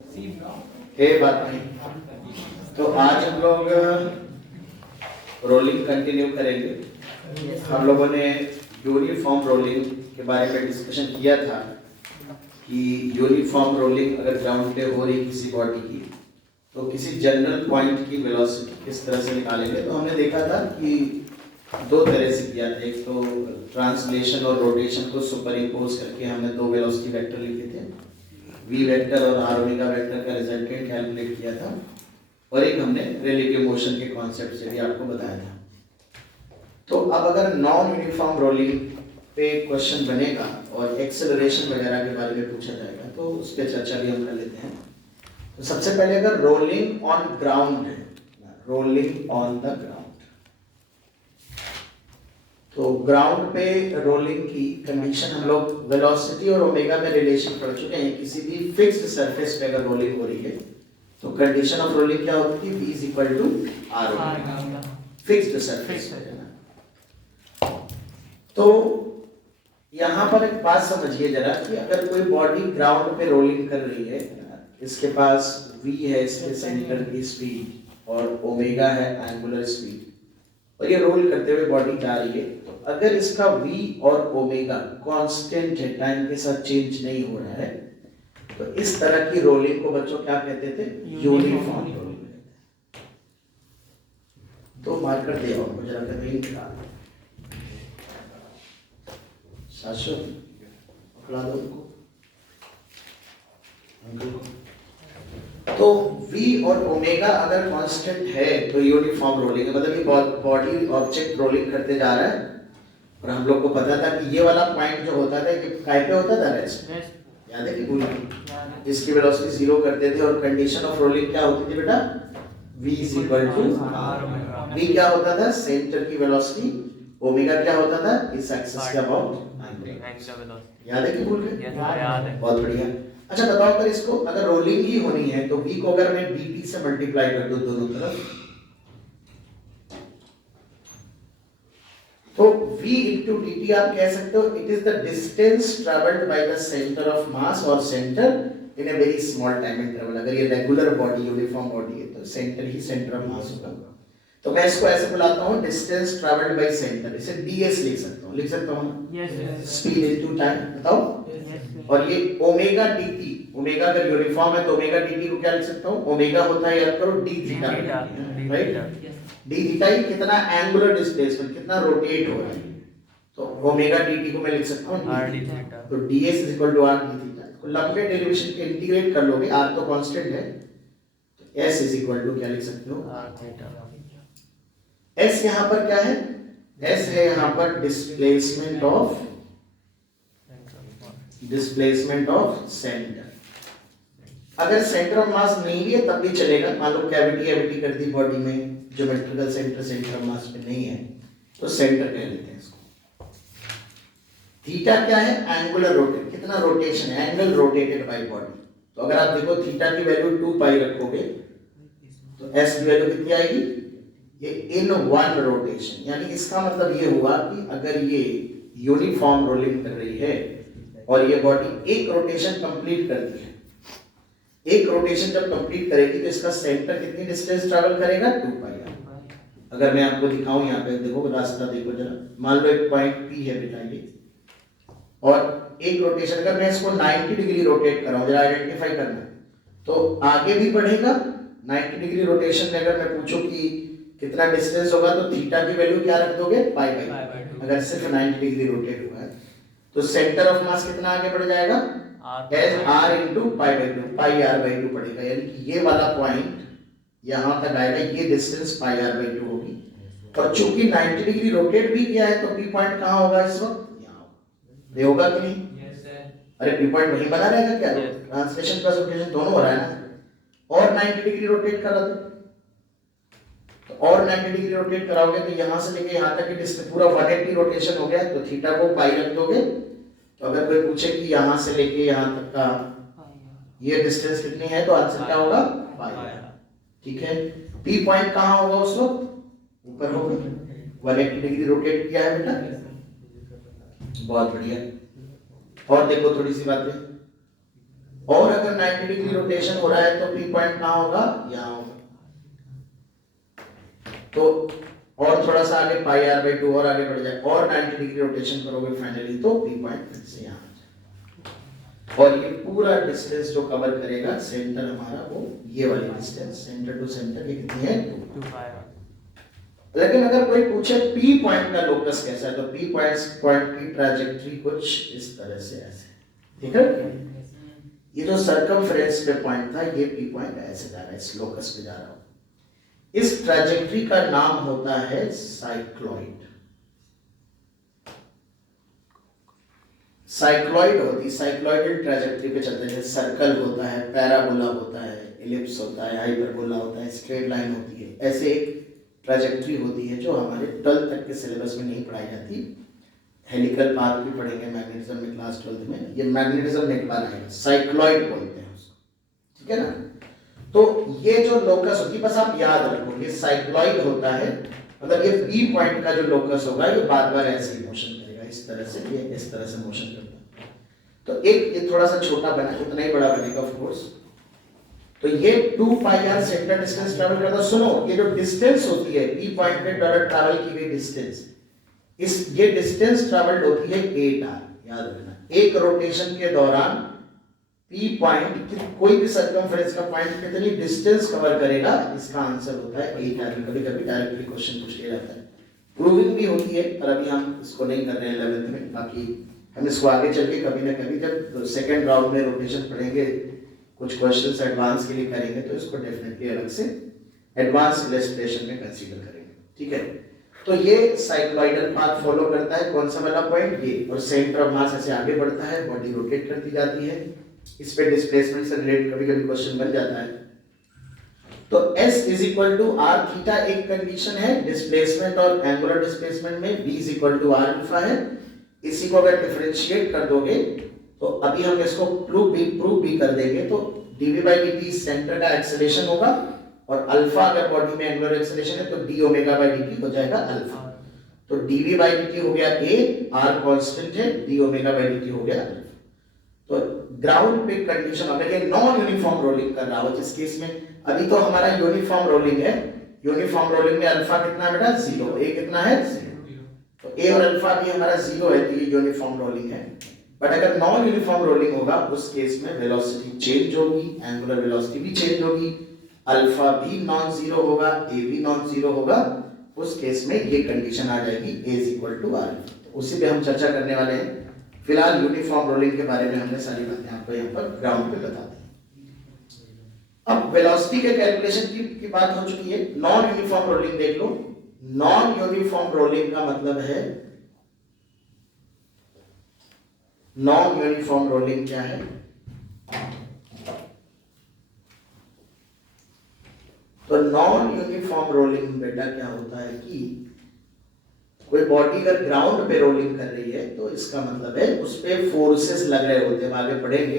हे बात नहीं। तो आज हम लोग रोलिंग कंटिन्यू करेंगे। हम लोगों ने यूनिफॉर्म रोलिंग के बारे में डिस्कशन किया था कि यूनिफॉर्म रोलिंग अगर ग्राउंड पे हो रही किसी बॉडी की तो किसी जनरल पॉइंट की वेलोसिटी किस तरह से निकालेंगे। तो हमने देखा था कि दो तरह से किया था। एक तो ट्रांसलेशन और रोटेशन को सुपर इम्पोज करके हमने दो वेलोसिटी वेक्टर लिखे थे, वी वेक्टर और आर ओमेगा वेक्टर का रिजल्टेंट कैलकुलेट किया था, और एक हमने रिलेटिव मोशन के कॉन्सेप्ट से भी आपको बताया था। तो अब अगर नॉन यूनिफॉर्म रोलिंग पे क्वेश्चन बनेगा और एक्सेलरेशन वगैरह के बारे में पूछा जाएगा तो उस पर चर्चा भी हम कर लेते हैं। तो सबसे पहले अगर रोलिंग ऑन ग्राउंड है, रोलिंग ऑन द ग्राउंड, तो ग्राउंड पे रोलिंग की कंडीशन हम लोग वेलोसिटी और ओमेगा में रिलेशन पढ़ चुके हैं। किसी भी फिक्स्ड सरफेस पे अगर रोलिंग हो रही है तो कंडीशन ऑफ रोलिंग क्या होती है, v = r omega, fixed surface पे है ना। तो यहाँ पर एक बात समझिए जरा कि अगर कोई बॉडी ग्राउंड पे रोलिंग कर रही है, इसके पास v है, इसके सेंटर की स्पीड, और ओमेगा है एंगुलर स्पीड, और ये रोल करते हुए बॉडी जा रही है, तो अगर इसका v और ओमेगा कांस्टेंट है, टाइम के साथ चेंज नहीं हो रहा है, तो इस तरह की रोलिंग को बच्चों क्या कहते थे, यूनिफॉर्म रोलिंग। तो मार्कर दे आओ मुझे लगता है निकाल शाश्वत पकड़ा दो उनको। तो v और ओमेगा अगर कांस्टेंट है तो यूनिफॉर्म रोलिंग है, मतलब ये बॉडी ऑब्जेक्ट रोलिंग करते जा रहा है। और हम लोग को पता था कि ये वाला पॉइंट जो होता था कि काय पे होता था, रेस्ट, याद है कि भूल गए? इसकी वेलोसिटी 0 करते थे और कंडीशन ऑफ रोलिंग क्या होती थी बेटा, v = r। v क्या होता था, सेंटर की वेलोसिटी, ओमेगा क्या होता था, इस एक्सिस के अबाउट एंगुलर। याद है कि भूल गए? याद है, बहुत बढ़िया। अच्छा बताओ, अगर इसको अगर रोलिंग ही होनी है तो v को अगर मैं dt से मल्टीप्लाई कर दूं दोनों तरफ, तो v into dt आप कह सकते हो it is the distance travelled by the centre of mass और centre in a very small time interval. अगर ये रेगुलर बॉडी यूनिफॉर्म बॉडी है तो सेंटर ही सेंटर ऑफ मास होगा। तो मैं इसको ऐसे बुलाता हूं, डिस्टेंस ट्रैवल्ड बाय सेंटर, इसे ds लिख सकता हूं, स्पीड इनटू टाइम। बताओ। और ये ओमेगा dt, ओमेगा अगर यूनिफॉर्म है तो ओमेगा dt को क्या लिख सकता हूं, ओमेगा होता है, याद करो, d theta, right. d theta ही कितना एंगुलर डिस्प्लेसमेंट, कितना रोटेट हो रहा है, तो ओमेगा dt को मैं लिख सकता हूं r d थीटा। तो ds = r d थीटा। तो लंबे डेरिवेशन के इंटीग्रेट कर लोगे, r तो कांस्टेंट है, तो s = क्या लिख सकते हो, r थीटा। s यहां पर क्या है, s है यहां पर डिस्प्लेसमेंट ऑफ सेंटर। अगर सेंटर ऑफ मास नहीं भी है तब भी चलेगा। मान लो कैविटी कर दी बॉडी में, ज्योमेट्रिकल सेंटर ऑफ मास पे नहीं है तो सेंटर कह लेते हैं इसको। थीटा क्या है, एंगुलर रोटेट, कितना रोटेशन है, एंगल रोटेटेड बाय बॉडी। तो अगर आप देखो थीटा की वैल्यू 2π रखोगे तो s की वैल्यू कितनी आएगी, ये इन वन रोटेशन, यानी इसका मतलब ये हुआ कि अगर ये यूनिफॉर्म रोलिंग कर रही है और ये बॉडी एक रोटेशन कंप्लीट करती है, एक रोटेशन जब कंप्लीट करेगी तो इसका सेंटर कितनी डिस्टेंस ट्रैवल करेगा, 2π। अगर मैं आपको दिखाऊं, यहाँ पे देखो रास्ता देखो जरा, मान लो एक पॉइंट P है बेटा ये, और एक रोटेशन अगर मैं इसको 90 डिग्री रोटेट कराऊं, जरा आइडेंटिफाई करना, तो आगे भी बढ़ेगा। 90 डिग्री रोटेशन में अगर मैं पूछूं कि कितना डिस्टेंस होगा तो थीटा की वैल्यू क्या रख दोगे, π/2। अगर सिर्फ 90 डिग्री रोटेट हुआ है तो सेंटर ऑफ मास कितना आगे बढ़ जाएगा, एज r × π/2, πr/2 पड़ेगा, यानी कि ये वाला पॉइंट यहां तक आएगा, ये डिस्टेंस πr/2 होगी। और चूंकि 90 डिग्री रोटेट भी किया है तो P पॉइंट कहां होगा इस वक्त, यहां होगा कि नहीं? अरे P पॉइंट वहीं बना रहेगा क्या, ट्रांसलेशन प्लस रोटेशन दोनों हो रहा है ना। और 90 डिग्री रोटेट करा दो, तो और 90 डिग्री रोटेट कराओगे तो यहां से लेके यहां तक की डिस्टेंस पूरा 180 रोटेशन हो गया, तो थीटा को π रख दोगे। तो अगर कोई पूछे कि यहां से लेके यहां तक का ये डिस्टेंस कितनी है तो आंसर क्या होगा, π। ठीक है, P पॉइंट कहां होगा उस वक्त, ऊपर होगा, 180 डिग्री रोटेट किया है बेटा, बहुत बढ़िया। और देखो थोड़ी सी बातें, और अगर 90 डिग्री रोटेशन हो रहा है तो पी पॉइंट कहाँ होगा, यहाँ होगा। तो और थोड़ा सा आगे पाई आर बाई 2 और आगे बढ़ जाए और 90 डिग्री रोटेशन करोगे फाइनली तो पी पॉइंट फिर से यहाँ आ जाए। और ये पूरा डिस्टेंस जो कवर करेगा सेंटर हमारा वो ये वाली डिस्टेंस सेंटर टू सेंटर ये कितनी है 2। लेकिन अगर कोई पूछे पी पॉइंट का लोकस कैसा है तो पी पॉइंट की ट्रैजेक्टरी कुछ इस तरह से ऐसे, ठीक है। ये जो सर्कमफ्रेंस पे पॉइंट था ये पी पॉइंट ऐसे जा रहा है, इस लोकस पे जा रहा है। इस ट्रैजेक्टरी का नाम होता है साइक्लॉइड। साइक्लॉइड होती, साइक्लॉइडल ट्रैजेक्टरी पे चलते हैं। सर्कल होता है, पैराबोला होता है, इलिप्स होता है, हाइपरबोला होता है, स्ट्रेट लाइन होती है। ऐसे एक ट्रैजेक्टरी होती है जो हमारे 12 तक के सिलेबस में नहीं पढ़ाई जाती। हेलिकल पाथ भी पढ़ेंगे मैग्नेटिज्म में क्लास 12 में। ये मैग्नेटिज्म में बार आएगा, साइक्लॉइड बोलते हैं उसको, ठीक है ना। तो ये जो लोकस होती है बस आप याद रखो ये साइक्लॉइड होता है, मतलब ये पी पॉइंट का जो लोकस होगा ये बार बार ऐसे ही मोशन करेगा, इस तरह से, ये इस तरह से मोशन करता है। तो एक ये थोड़ा सा छोटा बना, उतना ही बड़ा बनेगा ऑफ कोर्स। तो ये 2 पाई आर सेंटर डिस्टेंस ट्रैवल करता है। सुनो ये जो डिस्टेंस होती है पी पॉइंट पे ट्रैवल की गई डिस्टेंस, इस ये डिस्टेंस ट्रैवल्ड होती है 8 आर, याद रखना। एक रोटेशन के दौरान पी पॉइंट कोई भी सर्कमफ्रेंस का पॉइंट कितनी डिस्टेंस कवर करेगा, इसका आंसर होता है 8 आर। कभी कभी डायरेक्टली क्वेश्चन पूछ लिया जाता है, प्रूविंग भी होती है, पर अभी हम इसको नहीं कर रहे हैं 11th में। बाकी हम इसको आगे चल के कभी ना कभी जब सेकेंड राउंड में रोटेशन पढ़ेंगे, कुछ क्वेश्चंस एडवांस के लिए करेंगे तो इसको डेफिनेटली अलग से एडवांस इलस्ट्रेशन में कंसीडर करेंगे, ठीक है। तो ये साइक्लॉइडल पाथ फॉलो करता है, कौन सा वाला पॉइंट ये, और सेंटर ऑफ मास ऐसे आगे बढ़ता है, बॉडी रोटेट करती जाती है। इस पे डिस्प्लेसमेंट से रिलेटेड कभी कभी क्वेश्चन बन जाता है। तो S is equal to r theta एक कंडीशन है डिस्प्लेसमेंट और एंगुलर डिस्प्लेसमेंट में, V is equal to are alpha है। इसी को अगर डिफरेंशिएट कर दोगे तो अभी हम इसको प्रूव भी कर देंगे, तो dv by dt सेंटर का एक्सेलरेशन होगा और अल्फा अगर बॉडी में एंगुलर एक्सेलरेशन है तो d ओमेगा by dt हो जाएगा अल्फा। तो dv by dt हो गया a, r कांस्टेंट है, d ओमेगा by dt हो गया अल्फा। तो ग्राउंड पे कंडीशन अगर ये नॉन यूनिफॉर्म रोलिंग कर रहा हो, जिस केस में अभी तो हमारा यूनिफॉर्म रोलिंग है, यूनिफॉर्म रोलिंग में अल्फा कितना बेटा 0, a कितना है 0, तो a और अल्फा भी हमारा 0 है, तो ये यूनिफॉर्म रोलिंग है। बट अगर नॉन यूनिफॉर्म रोलिंग होगा उस केस में वेलोसिटी चेंज होगी, एंगुलर वेलोसिटी भी चेंज होगी, अल्फा भी नॉन जीरो होगा, a भी नॉन जीरो होगा। उस केस में ये कंडीशन आ जाएगी a is equal to r। उसी पे हम चर्चा करने वाले हैं। फिलहाल यूनिफॉर्म रोलिंग के बारे में हमने सारी बातें आपको यहाँ पर ग्राउंड पे बता दी। अब वेलोसिटी के कैलकुलेशन की बात हो चुकी है। नॉन यूनिफॉर्म रोलिंग देख लो। नॉन यूनिफॉर्म रोलिंग का मतलब है, नॉन यूनिफॉर्म रोलिंग क्या है, तो नॉन यूनिफॉर्म रोलिंग बेटा क्या होता है कि कोई बॉडी अगर ग्राउंड पे रोलिंग कर रही है तो इसका मतलब है उस पे फोर्सेस लग रहे होते हैं, आगे बढ़ेंगे,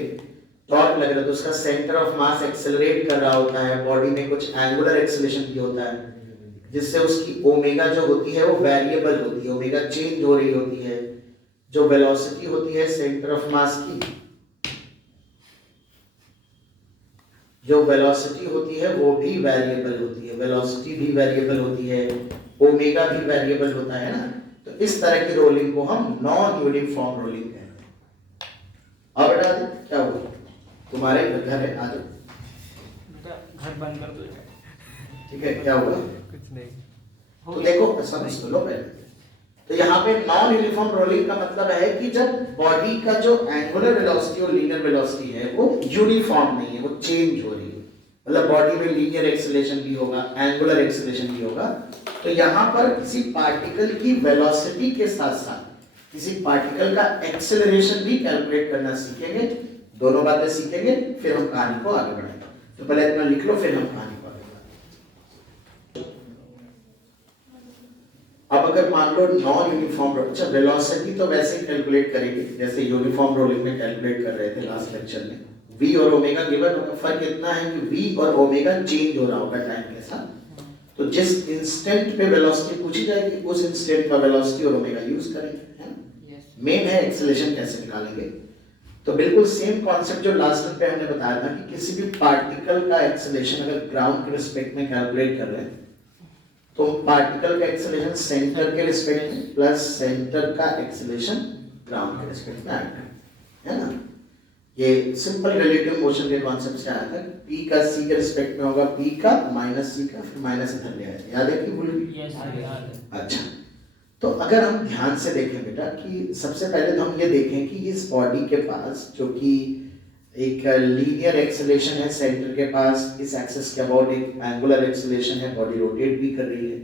टॉर्क लग रहा है, तो उसका सेंटर ऑफ मास एक्सेलरेट कर रहा होता है, बॉडी में कुछ एंगुलर एक्सेलरेशन भी होता है, जिससे उसकी ओमेगा जो होती है वो वेरिएबल होती है, ओमेगा चेंज हो रही होती है। जो वेलोसिटी होती है सेंटर ऑफ मास की, जो वेलोसिटी होती है वो भी वेरिएबल होती है, वेलोसिटी भी वेरिएबल होती है, ओमेगा भी वेरिएबल होता है ना। तो इस तरह की रोलिंग को हम नॉन यूनिफॉर्म रोलिंग कहते हैं। अब बेटा क्या हुआ, तुम्हारे घर है, आ जाओ बेटा, घर बंद कर दो, ठीक है। क्या हुआ, कुछ नहीं। तो देखो समझ लो पहले। तो यहाँ पे नॉन यूनिफॉर्म रोलिंग का मतलब है कि जब बॉडी का जो एंगुलर वेलोसिटी और लीनियर वेलोसिटी है वो यूनिफॉर्म नहीं है, वो चेंज हो रही है। मतलब बॉडी में लीनियर एक्सेलरेशन भी होगा, एंगुलर एक्सेलरेशन भी होगा। तो यहाँ पर किसी पार्टिकल की वेलोसिटी के साथ साथ किसी पार्टिकल का एक्सेलरेशन भी कैलकुलेट करना सीखेंगे। दोनों बातें सीखेंगे, फिर हम कहानी को आगे बढ़ाएंगे। तो पहले इतना लिख लो, फिर हम कहानी को आगे बढ़ाएंगे। अब अगर मान लो नॉन यूनिफॉर्म, अच्छा वेलोसिटी तो वैसे ही कैलकुलेट करेंगे जैसे यूनिफॉर्म रोलिंग में कैलकुलेट कर रहे थे लास्ट लेक्चर में। v और ओमेगा गिवन होगा। फर्क इतना है कि v और ओमेगा चेंज हो रहा होगा टाइम के साथ। तो जिस इंस्टेंट पे वेलोसिटी पूछी जाएगी उस इंस्टेंट का वेलोसिटी और ओमेगा यूज करेंगे, है ना। मेन है एक्सेलरेशन कैसे निकालेंगे। तो बिल्कुल सेम कॉन्सेप्ट जो लास्ट पे हमने बताया था कि किसी भी पार्टिकल का एक्सेलरेशन अगर ग्राउंड के रिस्पेक्ट में कैलकुलेट कर रहे हैं तो पार्टिकल का एक्सेलरेशन सेंटर के रिस्पेक्ट में प्लस सेंटर का एक्सेलरेशन ग्राउंड के रिस्पेक्ट में आएगा, है ना। ये सिंपल रिलेटिव मोशन के कॉन्सेप्ट से आया था। p का c के रिस्पेक्ट में होगा p का माइनस c का, फिर माइनस इधर ले आया, याद है कि भूल गए? अच्छा, तो अगर हम ध्यान से देखें बेटा कि सबसे पहले तो हम ये देखें कि इस बॉडी के पास जो कि एक लीनियर एक्सेलरेशन है सेंटर के पास, इस एक्सिस के अबाउट एक एंगुलर एक्सेलरेशन है, बॉडी रोटेट भी कर रही है।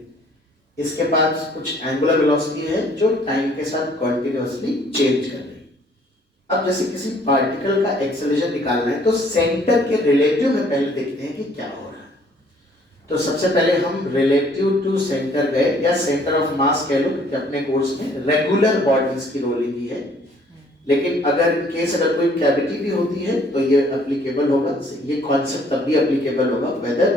इसके पास कुछ एंगुलर वेलोसिटी है जो टाइम के साथ कॉन्टिन्यूअसली चेंज कर रही है। अब जैसे किसी पार्टिकल का एक्सेलरेशन निकालना है तो सेंटर के रिलेटिव में पहले देखते हैं कि क्या हो रहा है। तो सबसे पहले हम रिलेटिव टू सेंटर गए, या सेंटर ऑफ मास कह लो, क्योंकि अपने कोर्स में रेगुलर बॉडीज की रोलिंग ही है, लेकिन अगर केस अगर कोई कैविटी भी होती है तो ये एप्लीकेबल होगा, ये कॉन्सेप्ट तब भी एप्लीकेबल होगा whether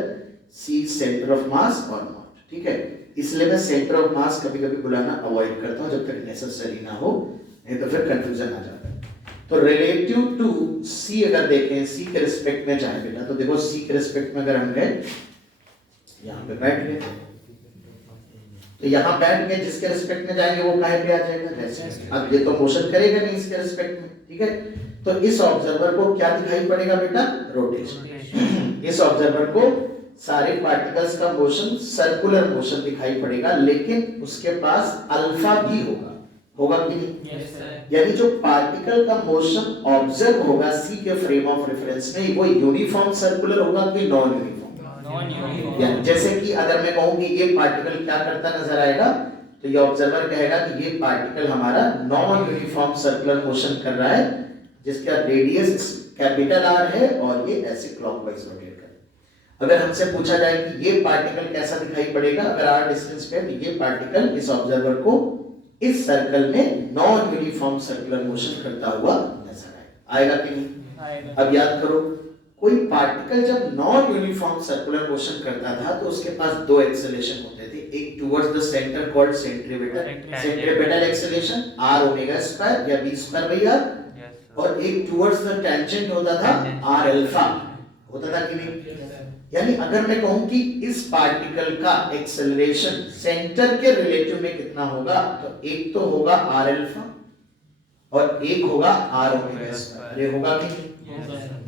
c centre of mass और नॉट, ठीक है। इसलिए मैं सेंटर ऑफ मास कभी कभी बुलाना अवॉइड करता हूँ जब तक नेसेसरी ना हो, नहीं तो फिर कंफ्यूजन आ जाता है। तो रिलेटिव टू सी अगर देखें, सी के रिस्पेक्ट में जाए बेटा, तो देखो सी के रिस्पेक्ट में अगर हम गए यहाँ पे बैठ गए, तो यहाँ बैठ गए, जिसके रिस्पेक्ट में जाएंगे वो कहाँ पे आ जाएगा, जैसे। अब ये तो मोशन करेगा नहीं इसके रिस्पेक्ट में, ठीक है। तो इस ऑब्जर्वर को क्या दिखाई पड़ेगा बेटा, रोटेशन। इस ऑब्जर्वर को सारे पार्टिकल्स का मोशन सर्कुलर मोशन दिखाई पड़ेगा, लेकिन उसके पास अल्फा भी होगा कि नहीं? यानी जो पार्टिकल का मोशन ऑब्जर्व होगा सी के फ्रेम ऑफ रेफरेंस में, वो यूनिफॉर्म सर्कुलर होगा कि नॉन यूनिफॉर्म? जैसे कि अगर मैं कहूं कि ये पार्टिकल क्या करता नजर आएगा, तो ये ऑब्जर्वर कहेगा कि ये पार्टिकल हमारा नॉन यूनिफॉर्म सर्कुलर मोशन कर रहा है, जिसका रेडियस कैपिटल आर है और ये ऐसे क्लॉकवाइज रोटेट कर। अगर हमसे पूछा जाए कि ये पार्टिकल कैसा दिखाई पड़ेगा अगर आर डिस्टेंस पे, तो ये पार्टिकल इस ऑब्जर्वर को इस सर्कल में नॉन यूनिफॉर्म सर्कुलर मोशन करता हुआ नजर आएगा कि नहीं? अब याद करो, कोई पार्टिकल जब नॉन यूनिफॉर्म सर्कुलर मोशन करता था तो उसके पास दो एक्सेलरेशन होते थे, एक towards the centre called centripetal acceleration r omega square या v स्क्वायर बाय r, और एक टुवर्ड्स द टेंजेंट होता था r अल्फा, होता था कि नहीं? यानी अगर मैं कहूं कि इस पार्टिकल का एक्सेलरेशन सेंटर के रिलेटिव में कितना होगा, तो एक तो होगा r अल्फा और एक होगा r ओमेगा स्क्वायर, ये होगा कि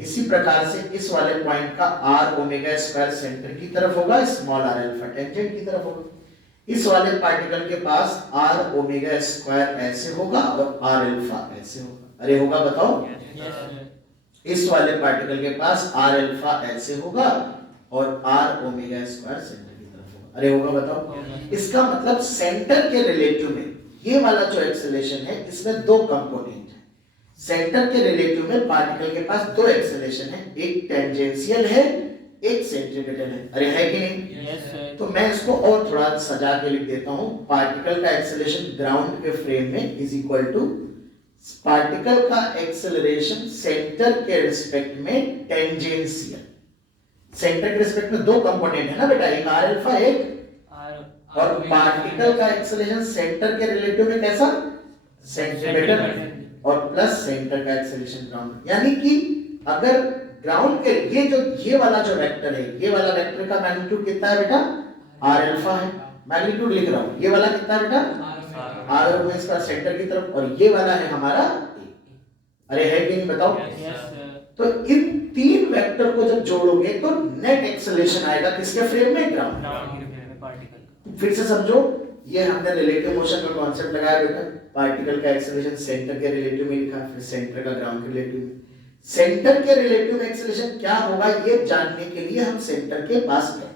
इसी प्रकार से इस वाले पॉइंट का r ओमेगा स्क्वायर सेंटर की तरफ होगा, स्मॉल r अल्फा टेंजेंट की तरफ होगा। इस वाले पार्टिकल के पास r ओमेगा स्क्वायर ऐसे होगा और r अल्फा ऐसे होगा, अरे होगा बताओ? इस वाले पार्टिकल के पास r अल्फा ऐसे होगा और r ओमेगा स्क्वायर सेंटर की तरफ होगा, अरे होगा बताओ? इसका मतलब सेंटर के रिलेटिव में ये वाला जो एक्सेलरेशन है इसमें दो कंपोनेंट है। सेंटर के रिलेटिव में पार्टिकल के पास दो एक्सेलरेशन है, एक टेंजेंशियल है एक सेंट्रीपिटल है, अरे है कि नहीं? yes, तो मैं इसको और थोड़ा सजा के लिख देता हूं, पार्टिकल का एक्सेलरेशन ग्राउंड के फ्रेम में इज इक्वल टू पार्टिकल का एक्सेलरेशन सेंटर के रिस्पेक्ट में टेंजेंशियल। सेंटर के रिस्पेक्ट में दो कंपोनेंट है ना बेटा, एक r अल्फा एक, और पार्टिकल का एक्सेलरेशन सेंटर के रिलेटिव में कैसा, सेंट्रीपिटल, और प्लस सेंटर का एक्सेलरेशन ग्राउंड। यानी कि अगर ग्राउंड के ये वाला जो वेक्टर है, ये वाला वेक्टर का मैग्नीट्यूड कितना है बेटा, r अल्फा है, मैग्नीट्यूड लिख रहा हूं, ये वाला कितना है बेटा, r और इसका सेंटर की तरफ, और ये वाला है हमारा, अरे है कि नहीं बताओ? तो इन तीन वेक्टर को जब जोड़ोगे तो नेट एक्सेलरेशन आएगा किसके फ्रेम में, ग्राउंड। फिर से समझो, ये हमने रिलेटिव मोशन का कॉन्सेप्ट लगाया बेटा, पार्टिकल का एक्सेलरेशन सेंटर के रिलेटिव में लिखा, फिर सेंटर का ग्राउंड के रिलेटिव में। सेंटर के रिलेटिव में एक्सेलरेशन क्या होगा ये जानने के लिए हम सेंटर के पास गए,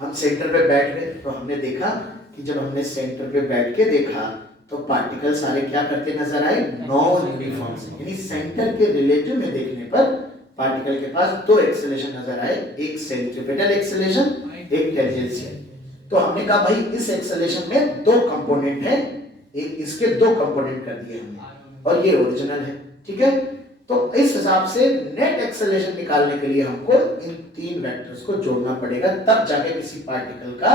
हम सेंटर पे बैठ गए, तो हमने देखा कि जब हमने सेंटर पे बैठ के देखा तो पार्टिकल सारे क्या करते नजर आए, नॉन यूनिफॉर्म से। यानी सेंटर के रिलेटिव में देखने पर पार्टिकल के पास दो एक्सेलरेशन नजर आए, एक सेंट्रीपिटल एक्सेलरेशन एक टेंजेंशियल। तो हमने कहा भाई इस एक्सेलरेशन में दो कंपोनेंट है, एक इसके दो कंपोनेंट कर दिए हमने और ये ओरिजिनल है, ठीक है। तो इस हिसाब से नेट एक्सेलरेशन निकालने के लिए हमको इन तीन वेक्टर्स को जोड़ना पड़ेगा, तब जाके किसी पार्टिकल का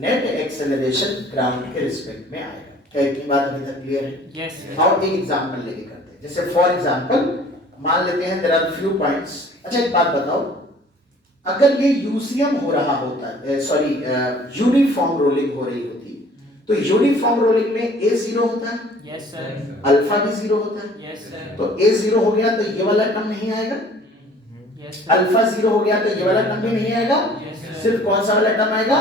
नेट एक्सेलरेशन ग्राउंड के रिस्पेक्ट में आएगा। क्या इतनी बात अभी तक क्लियर है? yes, और एक एग्जांपल लेके करते हैं। जैसे फॉर एग्जांपल मान लेते हैं देयर आर फ्यू पॉइंट्स। अच्छा एक बात बताओ, अगर ये यूसीएम हो रहा होता है, सॉरी यूनिफॉर्म रोलिंग हो रही होती, तो यूनिफॉर्म रोलिंग में ए जीरो होता है, यस सर, अल्फा भी जीरो होता है, यस सर, तो ए जीरो हो गया तो ये वाला टर्म नहीं आएगा, यस अल्फा जीरो हो गया तो ये वाला टर्म भी नहीं आएगा, सिर्फ कौन सा वाला टर्म आएगा,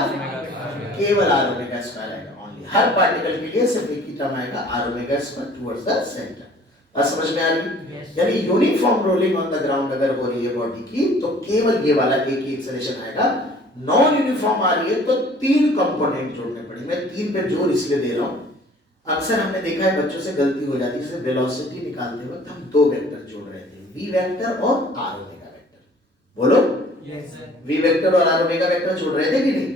केवल आर ओमेगा स्क्वायर आएगा ओनली। हर पार्टिकल के लिए सिर्फ एक ही टर्म आएगा, r omega square towards the centre. बात समझ में आ रही? यानी uniform rolling on the ground अगर हो रही है बॉडी की तो केवल ये वाला एक ही एक्सेलरेशन आएगा। नॉन यूनिफॉर्म आ रही है तो तीन कंपोनेंट जोड़ने पड़ेंगे। मैं तीन पे जोर इसलिए दे रहा हूं, अक्सर हमने देखा है बच्चों से गलती हो जाती है, जैसे वेलोसिटी निकालते वक्त हम दो वेक्टर जोड़ रहे थे, वी वेक्टर और आर ओमेगा वेक्टर। बोलो, यस सर, वी वेक्टर और आर ओमेगा वेक्टर जोड़ रहे थे कि नहीं?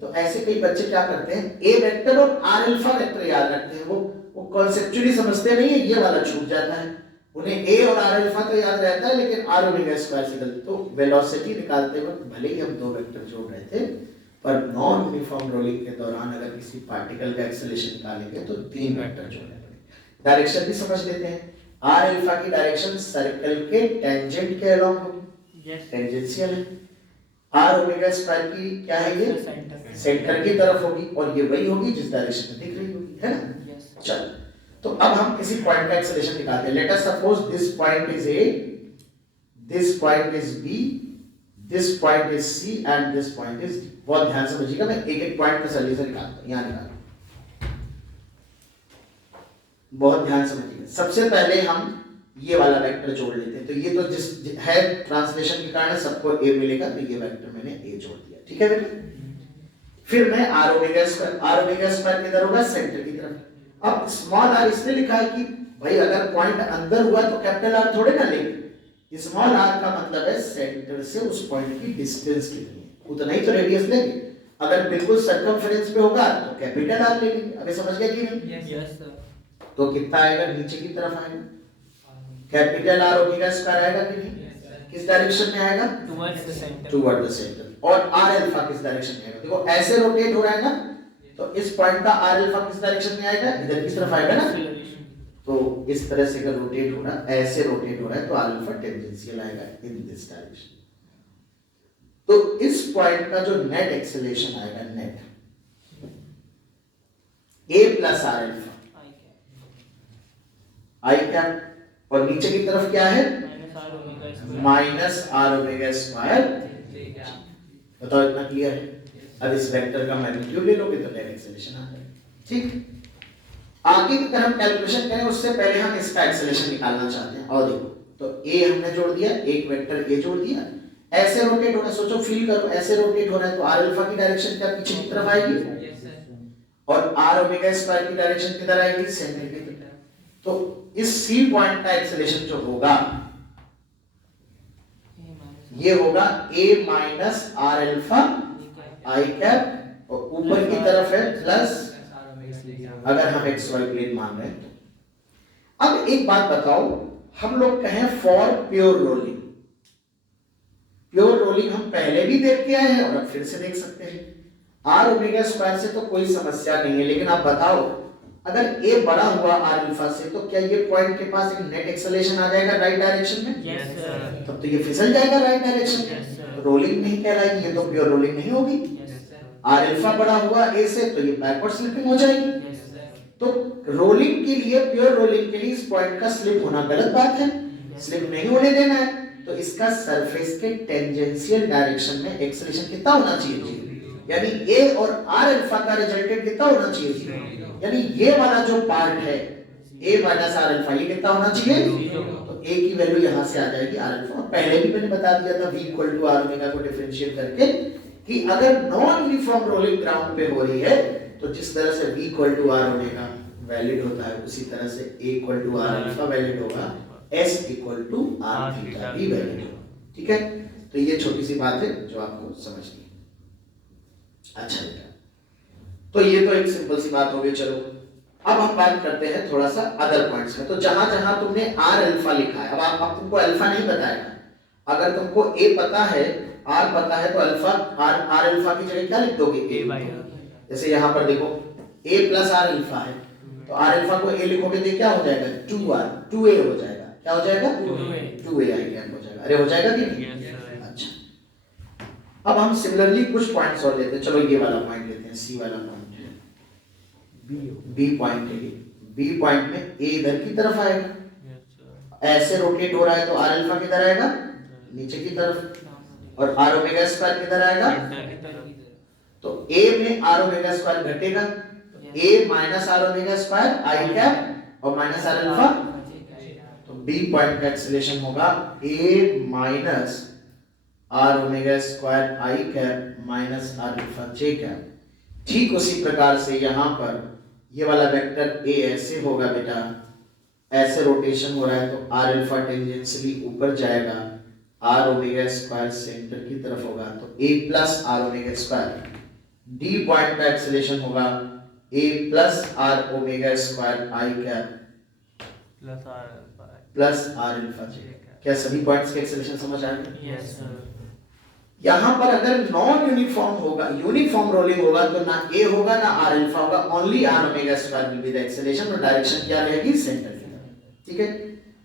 तो ऐसे कई बच्चे क्या करते हैं, ए वेक्टर और आर अल्फा वेक्टर याद रखते हैं, वो कॉन्सेप्चुअली समझते नहीं है, ये वाला छूट जाता है। उन्हें ए और आर अल्फा तो याद रहता है लेकिन आर ओमेगा स्क्वायर से गलती। तो वेलोसिटी निकालते वक्त भले ही हम दो वेक्टर जोड़ रहे थे, पर नॉन यूनिफॉर्म रोलिंग के दौरान अगर किसी पार्टिकल का एक्सेलरेशन निकालेंगे तो तीन वेक्टर जोड़ने पड़ेंगे। डायरेक्शन भी समझ लेते हैं, आर अल्फा की डायरेक्शन सर्कल के टेंजेंट के अलोंग होगी, यस टेंजेंशियल है। आर ओमेगा स्क्वायर की क्या है, ये सेंटर, सेंटर की तरफ होगी और ये वही होगी जिस डायरेक्शन में दिख रही होगी, है ना? यस चलो, तो अब हम किसी पॉइंट का एक्सेलरेशन निकालते हैं। Let us suppose this point is a, this point is b, this point is c and this point is d. बहुत ध्यान से समझिएगा, मैं एक एक पॉइंट का सॉल्यूशन निकालता हूं, यहां निकालता हूं, बहुत ध्यान से समझिएगा। सबसे पहले हम ये वाला वेक्टर जोड़ लेते हैं, तो ये तो जिस है ट्रांसलेशन के कारण सबको ए मिलेगा, तो ये वेक्टर मैंने ए जोड़ दिया, ठीक है बेटा? फिर मैं आर ओमेगा स्क्वायर किधर होगा, सेंटर की तरफ। अब स्मॉल आर इसलिए लिखा है कि भाई अगर पॉइंट अंदर हुआ तो कैपिटल आर थोड़े ना लेंगे, स्मॉल आर का मतलब है सेंटर से उस पॉइंट की डिस्टेंस कितनी है, उतना ही तो रेडियस लेंगे। अगर बिल्कुल सर्कमफेरेंस पे होगा तो कैपिटल आर लेंगे। अभी समझ गए कि नहीं? यस सर, तो कितना आएगा, नीचे की तरफ आएगा, कैपिटल आर ओमेगा स्क्वायर आएगा कि नहीं? किस डायरेक्शन में आएगा, towards the centre, toward the centre. और आर अल्फा किस डायरेक्शन में आएगा, देखो ऐसे रोटेट हो रहा है ना, तो इस पॉइंट का आर अल्फा किस डायरेक्शन में आएगा, इधर की तरफ आएगा ना। तो इस तरह से अगर रोटेट हो रहा है, ऐसे रोटेट हो रहा है तो आर अल्फा टेंजेंशियल आएगा इन दिस डायरेक्शन। तो इस पॉइंट का जो नेट एक्सेलरेशन आएगा, net a plus are alpha I cap, और नीचे की तरफ क्या है, माइनस आर ओमेगा स्क्वायर। बताओ इतना क्लियर है? अब इस वेक्टर का मैग्नीट्यूड ले लोगे तो नेट एक्सेलरेशन आ जाएगा, ठीक? आगे की तरफ कैलकुलेशन करें उससे पहले हम इसका एक्सेलरेशन निकालना चाहते हैं। और देखो, तो ए हमने जोड़ दिया, एक वेक्टर ए जोड़ दिया, ऐसे रोटेट हो रहा है, सोचो फील करो, ऐसे रोटेट हो रहा है तो आर अल्फा की डायरेक्शन क्या पीछे की तरफ आएगी, और आर ओमेगा स्क्वायर की डायरेक्शन किधर आएगी, सेंटर की तरफ। तो इस सी पॉइंट का एक्सेलरेशन जो होगा ये होगा A minus are alpha I cap, और ऊपर की तरफ है प्लस, अगर हम एक्स वाई प्लेन मान रहे हैं तो। अब एक बात बताओ, हम लोग कहें for pure rolling, pure rolling हम पहले भी देख के आए हैं और अब फिर से देख सकते हैं। आर ओमेगा स्क्वायर से तो कोई समस्या नहीं है, लेकिन आप बताओ अगर ए बड़ा हुआ आर अल्फा से तो क्या ये पॉइंट के पास एक नेट एक्सेलरेशन आ जाएगा राइट डायरेक्शन में? यस सर, तब तो ये फिसल जाएगा राइट डायरेक्शन Yes, में, sir. रोलिंग नहीं कहलाएगी, ये तो प्योर रोलिंग नहीं होगी। यस सर, आर अल्फा बड़ा हुआ ए से तो ये बैकवर्ड स्लिपिंग हो जाएगी। यस सर, तो रोलिंग के लिए, प्योर रोलिंग के लिए इस पॉइंट का स्लिप होना गलत बात है, स्लिप नहीं होने देना है। तो इसका सरफेस के टेंजेंशियल डायरेक्शन में एक्सेलरेशन कितना होना चाहिए, यानी ए और आर अल्फा का रिजल्टेंट कितना होना चाहिए, यानी ये वाला जो पार्ट है ए माइनस आर अल्फा, ये कितना होना चाहिए, तो ए की वैल्यू यहां से आ जाएगी आर अल्फा। पहले भी मैंने बता दिया था v equal to r omega को डिफरेंशिएट करके कि अगर नॉन यूनिफॉर्म रोलिंग ग्राउंड पे हो रही है तो जिस तरह से v equal to r omega valid होता है उसी तरह से a equal to are alpha valid होगा, s equal to r theta भी वैलिड होगा, ठीक है? तो ये छोटी सी बात है जो आपको समझनी है। अच्छा बेटा, तो ये तो एक सिंपल सी बात हो गई। चलो अब हम बात करते हैं थोड़ा सा अदर पॉइंट्स में। तो जहां जहां तुमने आर अल्फा लिखा है, अब तुमको अल्फा नहीं बताएगा, अगर तुमको ए पता है, आर पता है, तो अल्फा आर अल्फा की जगह क्या लिख दोगे, ए। जैसे यहां पर देखो a प्लस आर अल्फा है, तो आर अल्फा को ए लिखोगे तो क्या हो जाएगा 2r 2a हो जाएगा, क्या हो जाएगा 2a 2a आई कैप हो जाएगा। अरे हो जाएगा कि नहीं? Yes, sir. अच्छा अब हम सिमिलरली कुछ पॉइंट्स और लेते हैं। चलो ये वाला पॉइंट लेते हैं, सी वाला पॉइंट है, बी पॉइंट है ये। बी पॉइंट में ए इधर की तरफ आएगा, Yes, sir. ऐसे रोटेट हो रहा है तो आर अल्फा किधर आएगा नीचे की तरफ, और आर ओमेगा स्क्वायर किधर आएगा। Center की तरफ. तो ए में आर ओमेगा स्क्वायर घटेगा, A minus are omega square I cap और माइनस आर अल्फा, तो बी पॉइंट का एक्सेलरेशन होगा A minus are omega square I cap minus are alpha J cap. ठीक उसी प्रकार से यहाँ पर ये वाला वेक्टर ए ऐसे होगा बेटा, ऐसे रोटेशन हो रहा है तो आर अल्फा टेंजेंशियली ऊपर जाएगा, आर ओमेगा स्क्वायर सेंटर की तरफ होगा तो A plus R omega square. D point का एक्सेलरेशन होगा A plus R omega square I cap Plus R alpha. Plus are alpha J. क्या सभी पॉइंट्स के एक्सेलरेशन समझ आ गए? Yes, sir. यहाँ पर अगर नॉन यूनिफॉर्म होगा, यूनिफॉर्म रोलिंग होगा तो ना ए होगा ना आर अल्फा होगा, only r omega square will be the acceleration और डायरेक्शन क्या रहेगी सेंटर की तरफ। ठीक है,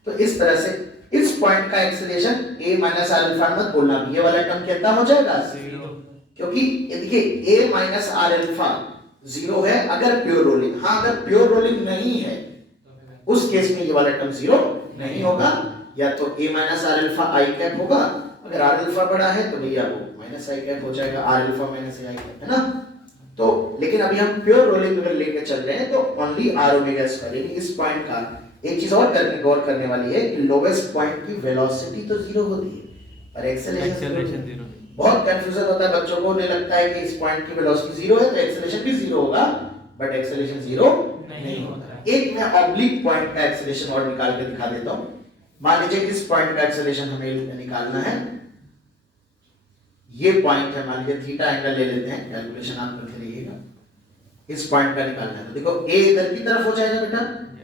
तो इस तरह से इस पॉइंट का acceleration a minus are alpha मत बोलना, ये वाला टर्म कितना हो जाएगा 0, क्योंकि ये देखिए a माइनस आर अल्फा 0 है अगर प्योर रोलिंग। हाँ अगर प्योर रोलिंग नहीं है उस केस में ये वाला टर्म 0 नहीं होगा, या तो a minus are alpha I cap होगा, अगर आर अल्फा बड़ा है तो भैया वो माइनस आई कैप हो जाएगा, r alpha minus i cap, है ना। तो लेकिन अभी हम प्योर रोलिंग अगर लेके चल रहे हैं तो ओनली आर ओमेगा स्क्वायर। यानी इस पॉइंट का एक चीज और गौर करने वाली है कि लोवेस्ट पॉइंट की वेलोसिटी तो 0 होती है पर एक्सेलरेशन 0। बहुत कंफ्यूजन होता है बच्चों को, उन्हें लगता है कि इस पॉइंट की वेलोसिटी 0 है तो एक्सेलरेशन भी 0 होगा, बट एक्सेलरेशन 0 नहीं होता। एक मैं ऑब्लिक पॉइंट का एक्सेलरेशन और निकाल के दिखा देता हूं। मान लीजिए इस पॉइंट का एक्सेलरेशन हमें निकालना है, ये पॉइंट है, मान लीजिए थीटा एंगल ले लेते हैं, कैलकुलेशन आप करते रहिएगा। इस पॉइंट का निकालना है तो देखो ए इधर की तरफ हो जाएगा बेटा,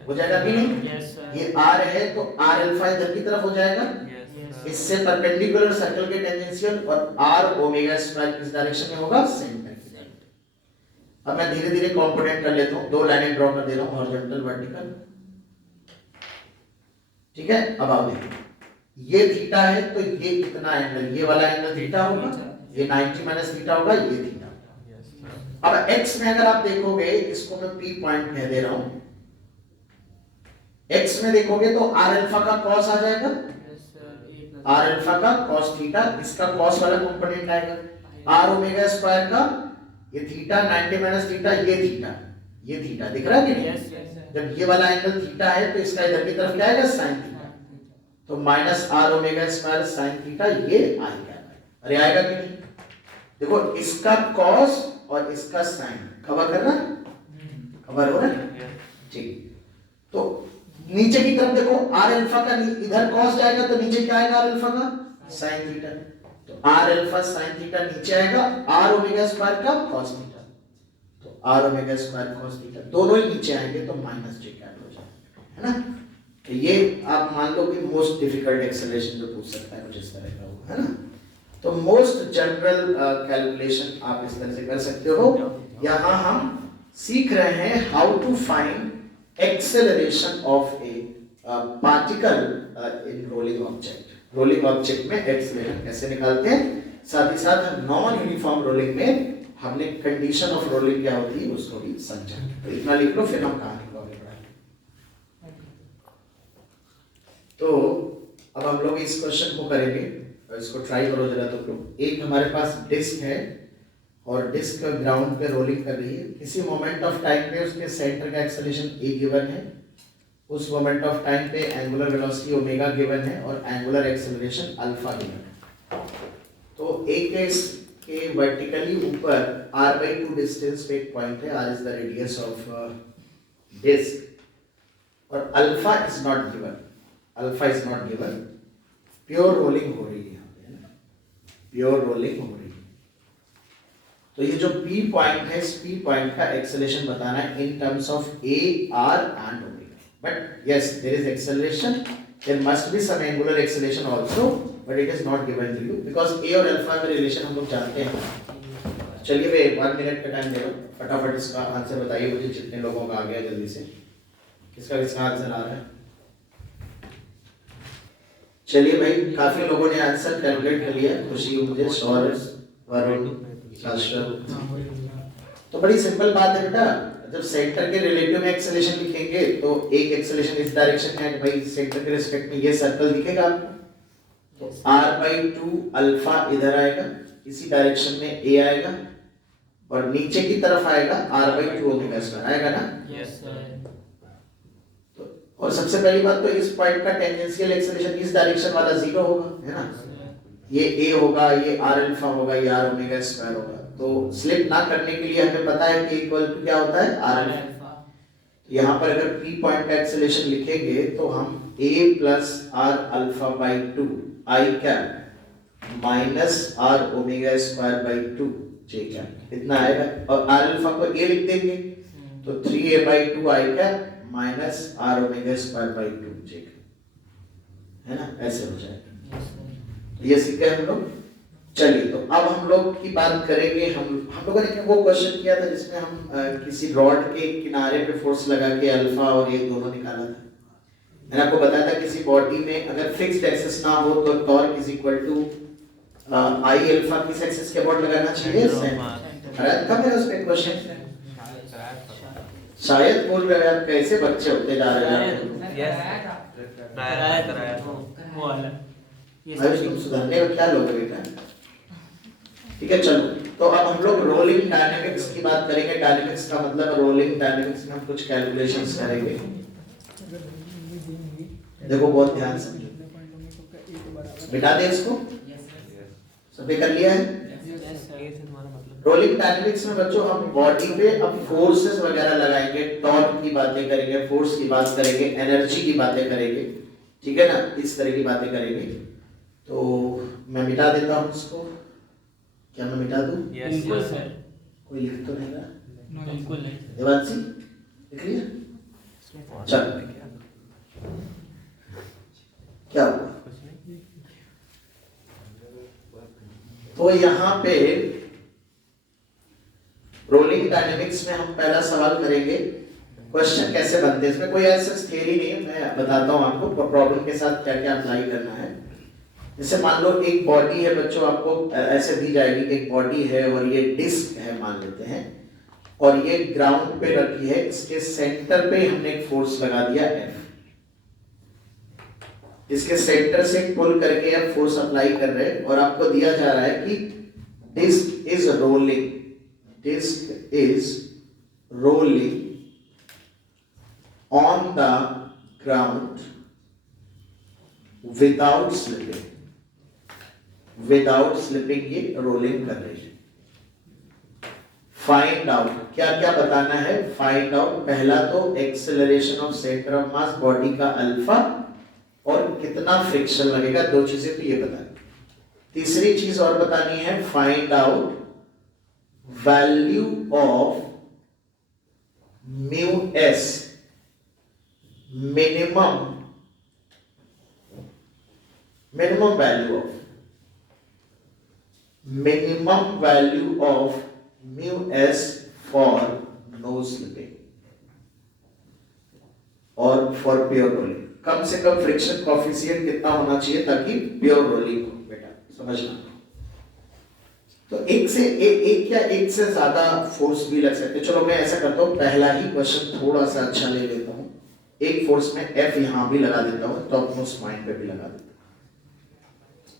हो जाएगा कि नहीं? Yes, sir. ये आर है तो आर अल्फा इधर की तरफ हो जाएगा, Yes, sir. इससे परपेंडिकुलर सर्कल के टेंजेंशियल, और आर ओमेगा स्क्वायर किस डायरेक्शन में होगा सेंटर की तरफ। अब मैं धीरे धीरे कंपोनेंट कर लेता हूं, दो लाइनें ड्रॉ कर दे रहा हूं, हॉरिजॉन्टल वर्टिकल। ठीक है, अब आओ देखो, ये थीटा है तो ये कितना एंगल, ये वाला एंगल थीटा होगा, ये 90 माइनस थीटा होगा, ये थीटा। Yes, sir. अब x में अगर आप देखोगे, इसको मैं p पॉइंट कह दे रहा हूं, x में देखोगे तो r अल्फा का cos आ जाएगा, Yes, sir. A plus r alpha का cos थीटा, इसका cos वाला कंपोनेंट आएगा, r ओमेगा स्क्वायर का ये थीटा 90 माइनस थीटा, ये थीटा दिख रहा है कि नहीं? Yes, yes, sir. जब ये वाला एंगल थीटा है तो इसका इधर की तरफ क्या आएगा sin थीटा, तो minus are omega square sin theta, ये आएगा। अरे आएगा कि नहीं? देखो इसका cos और इसका sin कवर कर रहा है, कवर हो रहा है, ठीक। तो नीचे की तरफ देखो आर अल्फा का इधर cos जाएगा तो नीचे क्या आएगा आर अल्फा का sin थीटा, तो आर अल्फा sin थीटा नीचे आएगा, आर ओमेगा स्क्वायर का cos थीटा, तो r omega square cos theta दोनों ही नीचे आएंगे तो माइनस j कैप हो जाएगा, है ना। तो ये आप मान लो कि मोस्ट डिफिकल्ट एक्सेलरेशन जो पूछ सकता है कुछ इस तरह का होगा, है ना। तो मोस्ट जनरल कैलकुलेशन आप इस तरह से कर सकते हो। यहाँ हम सीख रहे हैं how to find acceleration of a particle in rolling object. Rolling object में एक्सेलरेशन कैसे निकालते हैं, साथ ही साथ नॉन यूनिफॉर्म रोलिंग में हमने कंडीशन ऑफ रोलिंग क्या होती है उसको भी समझा। तो इतना लिख लो, फिर हम कहानी को आगे बढ़ाएंगे। तो अब हम लोग इस क्वेश्चन को करेंगे, इसको ट्राई करो जरा तो लोग। एक हमारे पास डिस्क है और डिस्क ग्राउंड पे रोलिंग कर रही है, किसी मोमेंट ऑफ टाइम पे उसके सेंटर का एक्सेलरेशन ए गिवन है, उस मोमेंट ऑफ टाइम पे एंगुलर वेलोसिटी ओमेगा गिवन है और एंगुलर एक्सेलरेशन अल्फा गिवन है। तो एक केस के वर्टिकली ऊपर r/2 डिस्टेंस पे एक पॉइंट है, r is the radius of disc और alpha is not given, alpha is not given. Pure rolling हो रही है यहाँ पे, है ना, प्योर रोलिंग हो रही है। तो ये जो P पॉइंट है, इस P पॉइंट का एक्सेलरेशन बताना है in terms of A, R and omega. But yes there is acceleration, there must be some angular acceleration also, but it is not given to you because A और alpha में relation हम लोग जानते हैं। चलिए वे 1 minute का time दे रहा हूँ, फटाफट इसका आंसर बताइए मुझे, जितने लोगों का आ गया जल्दी से। किसका किसका आंसर आ रहा है? चलिए भाई, काफी लोगों ने आंसर कैलकुलेट कर लिया, खुशी हुई मुझे। सौरभ, वरुण, शाश्वत। तो बड़ी सिंपल बात है बेटा, जब सेंटर के रिलेटिव में एक्सेलेरेशन लिखेंगे तो एक एक्सेलेरेशन इस डायरेक्शन में है, भाई सेंटर के रिस्पेक्ट में ये सर्कल दिखेगा आपको, तो r/2 अल्फा इधर आएगा, इसी डायरेक्शन में a आएगा, और नीचे की तरफ आएगा r/2 ओमेगा स्क्वायर आएगा ना। Yes sir. तो और सबसे पहली बात तो इस पॉइंट का टेंजेंशियल एक्सेलरेशन इस डायरेक्शन वाला 0 होगा, है ना। ये a होगा, ये r अल्फा होगा, ये r ओमेगा स्क्वायर होगा। तो स्लिप ना करने के लिए हमें पता है कि इक्वल टू क्या होता है, r अल्फा। तो यहाँ पर अगर p पॉइंट का एक्सेलरेशन लिखेंगे तो हम a plus r alpha by 2 i क्या minus r omega square by 2 j क्या इतना आएगा, और r अल्फा को a लिख देंगे तो 3a बाई 2 i क्या minus r omega square by 2 j, है ना, ऐसे हो जाएगा। तो ये सीखे हम लोग। चलिए, तो अब हम लोग की बात करेंगे, हम लोगों ने वो क्वेश्चन किया था जिसमें हम किसी रॉड के किनारे पे फोर्स लगा के अल्फा और ये दोनों निकाला था। मैंने आपको बताया था किसी बॉडी में अगर फिक्स्ड एक्सिस ना हो तो torque is equal to I alpha किस एक्सिस के अबाउट लगाना चाहिए, सेंटर। था मेरा उस पे क्वेश्चन, शायद बोल रहे हैं आप, कैसे बच्चे होते जा रहे हैं। तुम सुधारने का क्या लोगे बेटा, ठीक है। चलो, तो अब हम लोग रोलिंग डायनेमिक्स की बात करेंगे। डायनेमिक्स का मतलब रोलिंग डायनेमिक्स में हम कुछ कैलकुलेशंस करेंगे। देखो बहुत ध्यान से बिठा दे इसको, सबने कर लिया है। रोलिंग डायनेमिक्स में बच्चों हम बॉडी पे अब फोर्सेस वगैरह लगाएंगे, टॉर्क की बातें करेंगे, फोर्स की बात करेंगे, एनर्जी की बातें करेंगे, ठीक है ना, इस तरह की बातें करेंगे। तो मैं मिटा देता हूँ इसको, क्या मैं मिटा दूँ? बिल्कुल सर। कोई लिख तो नहीं रहा? बिल्कुल नहीं। देवांशी लिख लिया? चल, क्या हुआ? तो यहाँ पे रोलिंग डायनेमिक्स में हम पहला सवाल करेंगे, क्वेश्चन कैसे बनते हैं। इसमें कोई ऐसा थियरी नहीं है, मैं बताता हूँ आपको प्रॉब्लम के साथ क्या क्या अप्लाई करना है। जैसे मान लो एक बॉडी है बच्चों, आपको ऐसे दी जाएगी, एक बॉडी है और ये डिस्क है मान लेते हैं, और ये ग्राउंड पे रखी है, इसके सेंटर पे हमने एक फोर्स लगा दिया F, इसके सेंटर से पुल करके आप फोर्स अप्लाई कर रहे हैं, और आपको दिया जा रहा है कि disc is rolling, disc is rolling on the ground without slipping, without slipping ये रोलिंग कर रही है। फाइंड आउट, क्या क्या बताना है, फाइंड आउट पहला तो acceleration of centre of mass body का अल्फा और कितना फ्रिक्शन लगेगा, दो चीजें तो ये बतानी। तीसरी चीज और बतानी है, find out value of mu S, minimum value of mu s for no slipping और for pure rolling। कम से कम फ्रिक्शन कोफिशिएंट कितना होना चाहिए ताकि प्योर रोलिंग हो, बेटा समझना। तो एक से ज्यादा फोर्स भी लग सकते हैं। चलो मैं ऐसा करता हूँ, पहला ही क्वेश्चन थोड़ा सा अच्छा ले लेता हूँ, एक फोर्स में F यहां भी लगा देता हूँ, टॉप मोस्ट पॉइंट पे भी लगा देता हूँ,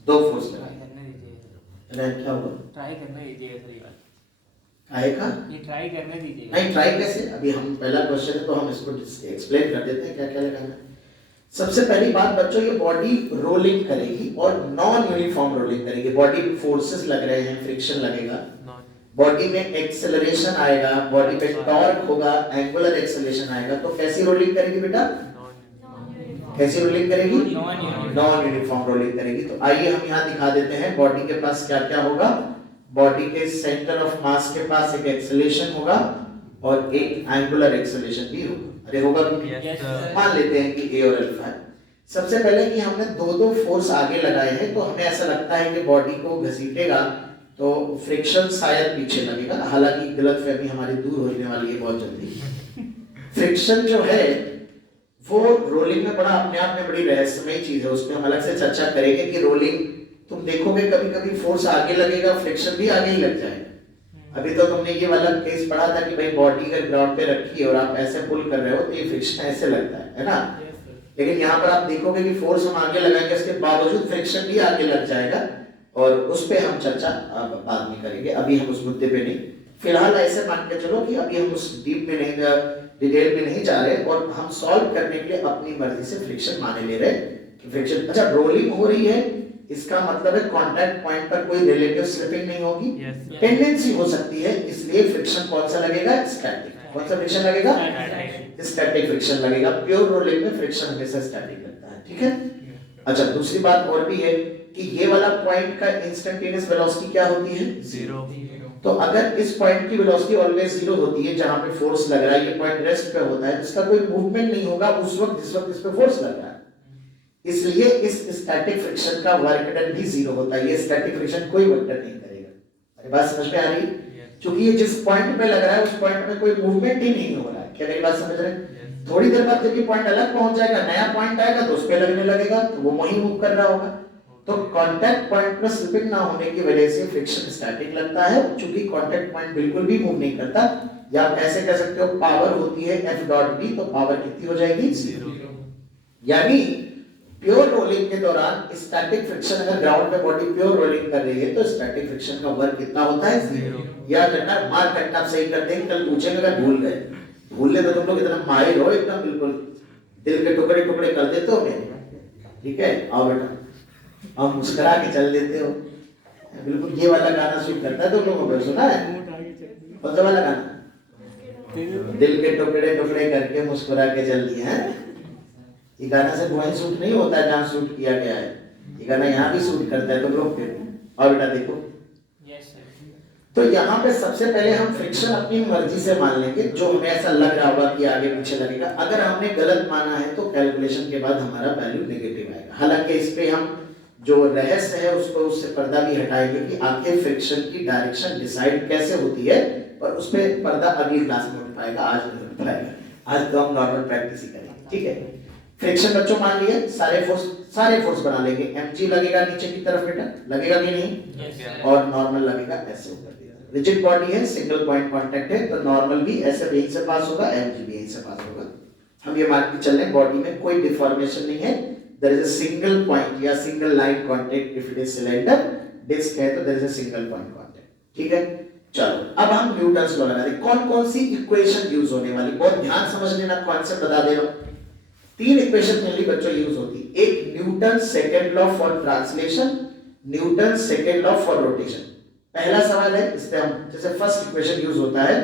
दो फोर्स लगा। क्या हुआ? ट्राई करने दीजिए सर, ये बात काहे का? ये ट्राई करने दीजिए। नहीं, ट्राई कैसे, अभी हम पहला क्वेश्चन है तो हम इसको एक्सप्लेन कर देते हैं क्या क्या लगाना है। सबसे पहली बात बच्चों, ये बॉडी रोलिंग करेगी और नॉन यूनिफॉर्म रोलिंग करेगी। बॉडी में फोर्सेस लग रहे हैं, फ्रिक्शन लगेगा, बॉडी में एक्सेलरेशन आएगा, बॉडी पे टॉर्क होगा, एंगुलर एक्सेलरेशन आएगा। तो कैसी रोलिंग करेगी बेटा? कैसी रोलिंग करेगी? नॉन यूनिफॉर्म रोलिंग करेगी। तो आइए हम यहाँ दिखा देते हैं बॉडी के पास क्या क्या होगा। बॉडी के सेंटर ऑफ मास के पास एक एक्सेलरेशन होगा और एक एंगुलर एक्सेलरेशन भी होगा। अरे होगा भी, मान लेते हैं कि ए और अल्फा है। सबसे पहले कि हमने दो दो फोर्स आगे लगाए हैं, तो हमें ऐसा लगता है कि बॉडी को घसीटेगा तो फ्रिक्शन शायद पीछे लगेगा, हालांकि गलतफहमी हमारी दूर होने वाली है बहुत जल्दी। फ्रिक्शन जो है वो रोलिंग में बड़ा अपने आप में बड़ी रहस्यमय चीज है, उसमें हम अलग से चर्चा करेंगे कि रोलिंग तुम देखोगे कभी कभी फोर्स आगे लगेगा, फ्रिक्शन भी आगे ही लग जाएगा। अभी तो तुमने ये वाला केस पढ़ा था कि भाई बॉडी अगर ग्राउंड पे रखी है और आप ऐसे पुल कर रहे हो तो ये फ्रिक्शन ऐसे लगता है ना। लेकिन यहाँ पर आप देखोगे कि फोर्स हम आगे लगाएंगे, इसके बावजूद फ्रिक्शन भी आगे लग जाएगा, और उस पे हम चर्चा बाद में करेंगे, अभी हम उस मुद्दे पे नहीं। फिलहाल ऐसे मान के चलो कि अभी हम उस डीप में नहीं, डिटेल में नहीं जा रहे, और हम सॉल्व करने के लिए अपनी मर्जी से फ्रिक्शन माने ले रहे कि फ्रिक्शन। अच्छा, रोलिंग हो रही है, इसका मतलब है कांटेक्ट पॉइंट पर कोई रिलेटिव स्लिपिंग नहीं होगी, टेंडेंसी हो सकती है, इसलिए फ्रिक्शन कौन सा लगेगा? स्टैटिक। कौन सा फ्रिक्शन लगेगा? स्टैटिक फ्रिक्शन लगेगा। प्योर रोलिंग में फ्रिक्शन हमेशा स्टैटिक लगता है, ठीक है। अच्छा, दूसरी बात और भी है कि ये वाला पॉइंट का इंस्टेंटेनियस वेलोसिटी क्या होती है? 0। तो अगर इस पॉइंट की वेलोसिटी ऑलवेज 0 होती है, जहां पे फोर्स लग रहा है, ये पॉइंट रेस्ट पे होता है, इसका कोई मूवमेंट नहीं होगा उस वक्त जिस वक्त इस पे फोर्स लग रहा है, इसलिए इस स्टैटिक फ्रिक्शन का वर्क डन भी 0 होता है। ये स्टैटिक फ्रिक्शन कोई वर्क डन नहीं करेगा। अरे बात समझ में आ रही है? क्योंकि ये जिस पॉइंट पे लग रहा है उस पॉइंट में कोई मूवमेंट ही नहीं हो रहा है। क्या मेरी बात समझ रहे हैं? थोड़ी देर बाद जब ये पॉइंट अलग पहुंच जाएगा, नया पॉइंट आएगा तो उस पे लगने लगेगा, तो वो वहीं मूव कर रहा होगा। तो कांटेक्ट पॉइंट पर स्लिपिंग ना होने की वजह से फ्रिक्शन स्टैटिक लगता है, क्योंकि कांटेक्ट पॉइंट बिल्कुल भी मूव नहीं करता। या आप ऐसे कह सकते हो पावर होती है F डॉट B, तो पावर कितनी हो जाएगी? 0। यानी प्योर रोलिंग के दौरान स्टैटिक फ्रिक्शन, अगर ग्राउंड पे बॉडी प्योर रोलिंग कर रही है तो स्टैटिक फ्रिक्शन का वर्क कितना होता है? 0। या करना मार कट्टा आप सही करते हैं, कल पूछेंगे अगर भूल गए, भूलने में तुम लोग इतना माहिर हो, एकदम बिल्कुल दिल के टुकड़े टुकड़े कर देते हो मेरे, ठीक है। आओ बेटा, आप मुस्कुरा के चल देते हो, बिल्कुल ये वाला गाना सूट करता है तुम लोगों को, सुना है? कौन सा वाला गाना? दिल के टुकड़े टुकड़े करके मुस्कुरा के चल दिए हैं। ये गाना सिर्फ वहीं शूट नहीं होता है जहाँ शूट किया गया है, ये गाना यहाँ भी शूट करता है तुम लोग पे। और बेटा देखो, तो यहाँ पे सबसे पहले हम फ्रिक्शन अपनी मर्जी से मान लेंगे, जो हमें ऐसा लग रहा होगा कि आगे पीछे लगेगा। अगर हमने गलत माना है तो कैलकुलेशन के बाद हमारा वैल्यू नेगेटिव आएगा। हालांकि इस पे हम जो रहस्य है उसको, उससे पर्दा भी हटाएंगे कि आखिर फ्रिक्शन की डायरेक्शन डिसाइड कैसे होती है, पर उस पे पर्दा अगली क्लास में उठ पाएगा, आज नहीं उठ पाएगा। आज तो हम नॉर्मल प्रैक्टिस ही करेंगे, ठीक है। फ्रिक्शन बच्चों मान लिए, सारे फोर्स बना लेंगे। mg लगेगा नीचे की तरफ बेटा, लगेगा कि नहीं? और नॉर्मल लगेगा ऐसे ऊपर की तरफ। रिजिड बॉडी है, सिंगल पॉइंट कांटेक्ट है, तो नॉर्मल भी ऐसे यहीं से पास होगा, mg भी यहीं से पास होगा। हम ये मान के चल रहे हैं बॉडी में कोई डिफॉर्मेशन नहीं है, there is a single point या single line contact. If it is cylinder disc है तो there is a single point contact, ठीक है। चलो अब हम न्यूटन्स लॉ लगा दें। कौन कौन सी इक्वेशन यूज होने वाली, बहुत ध्यान समझ लेना, कॉन्सेप्ट बता दे रहा हूं। 3 इक्वेशन मेनली बच्चों यूज होती, एक Newton second law for translation, Newton second law for rotation. पहला सवाल है, इससे हम जैसे फर्स्ट इक्वेशन यूज होता है,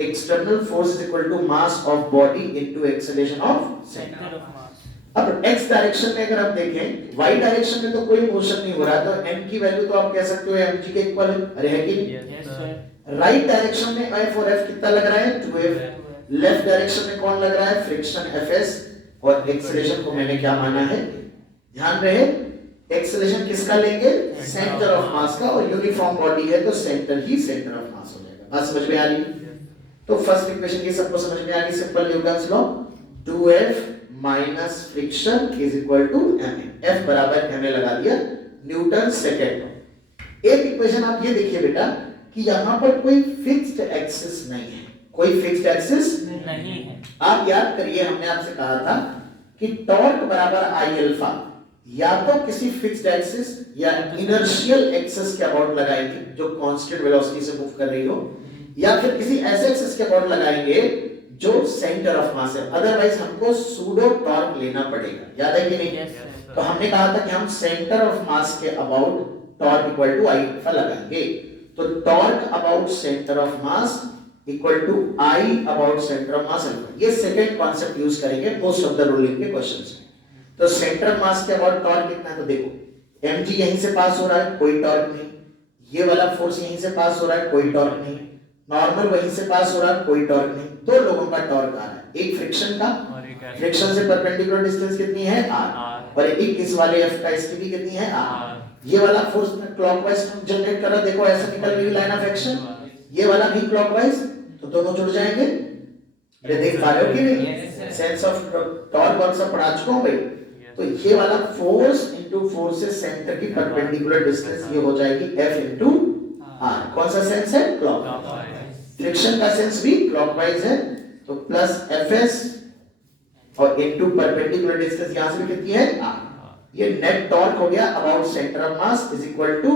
external force is equal to mass of body into acceleration of centre of mass. अब x डायरेक्शन में अगर हम देखें, y डायरेक्शन में तो कोई मोशन नहीं हो रहा, तो m की वैल्यू तो आप कह सकते हो mg के इक्वल है, अरे है कि नहीं? राइट डायरेक्शन में F और F कितना लग रहा है? 2F। लेफ्ट डायरेक्शन में कौन लग रहा है? Friction Fs। और एक्सेलरेशन को मैंने क्या माना है? ध्यान रहे, एक्सेलरेशन किसका लेंगे? सेंटर ऑफ मास का, और यूनिफॉर्म बॉडी है तो सेंटर ही सेंटर ऑफ मास हो जाएगा। बात समझ में आ रही है? तो फर्स्ट इक्वेशन ये सबको समझ में आ गई, simple Newton's law. 2F minus friction is equal to ma। F बराबर ma लगा दिया, न्यूटन सेकंड लॉ। एक इक्वेशन आप ये देखिए बेटा कि यहां पर कोई फिक्स्ड एक्सिस नहीं है, कोई फिक्स्ड एक्सिस नहीं है। आप याद करिए, हमने आपसे कहा था कि टॉर्क बराबर आई अल्फा या तो किसी फिक्स्ड एक्सिस या इनर्शियल एक्सिस के अबाउट लगाएंगे जो कांस्टेंट वेलोसिटी से मूव कर रही हो, या फिर किसी ऐसे एक्सिस के अबाउट लगाएंगे जो सेंटर ऑफ मास है। अदरवाइज हमको सूडो टॉर्क लेना पड़ेगा, याद है कि नहीं? तो हमने कहा था कि हम सेंटर ऑफ मास के about torque equal to I alpha लगाएंगे। तो torque about centre of mass equal to I about centre of mass alpha. ये सेकंड कांसेप्ट यूज करेंगे मोस्ट ऑफ द रोलिंग के क्वेश्चंस में। तो सेंटर ऑफ मास के about torque कितना है? तो देखो, mg यहीं से पास हो रहा है, कोई टॉर्क नहीं। ये वाला फोर्स यहीं से पास हो रहा है, कोई टॉर्क नहीं। नॉर्मल वहीं से पास हो रहा है, कोई टॉर्क नहीं। दो लोगों का टॉर्क आ रहा है, एक फ्रिक्शन का, फ्रिक्शन से परपेंडिकुलर डिस्टेंस कितनी है? r, और एक इस वाले f का, इसकी भी कितनी है? r। ये वाला फोर्स क्लॉकवाइज जनरेट कर रहा है, देखो ऐसे निकल रही लाइन ऑफ एक्शन। ये वाला भी क्लॉकवाइज, तो दोनों जुड़ जाएंगे। अरे देख पा रहे हो कि नहीं? sir. सेंस ऑफ टॉर्क और सब पढ़ा चुका हूँ भाई। तो ये वाला फोर्स इनटू फोर्सेस सेंटर की परपेंडिकुलर डिस्टेंस ये हो जाएगी F इनटू R। कौन सा सेंस है? क्लॉकवाइज। फ्रिक्शन का सेंस भी क्लॉकवाइज है, तो प्लस Fs और इनटू परपेंडिकुलर डिस्टेंस यहां से भी कितनी है? R। ये नेट टॉर्क हो गया about centre of mass is equal to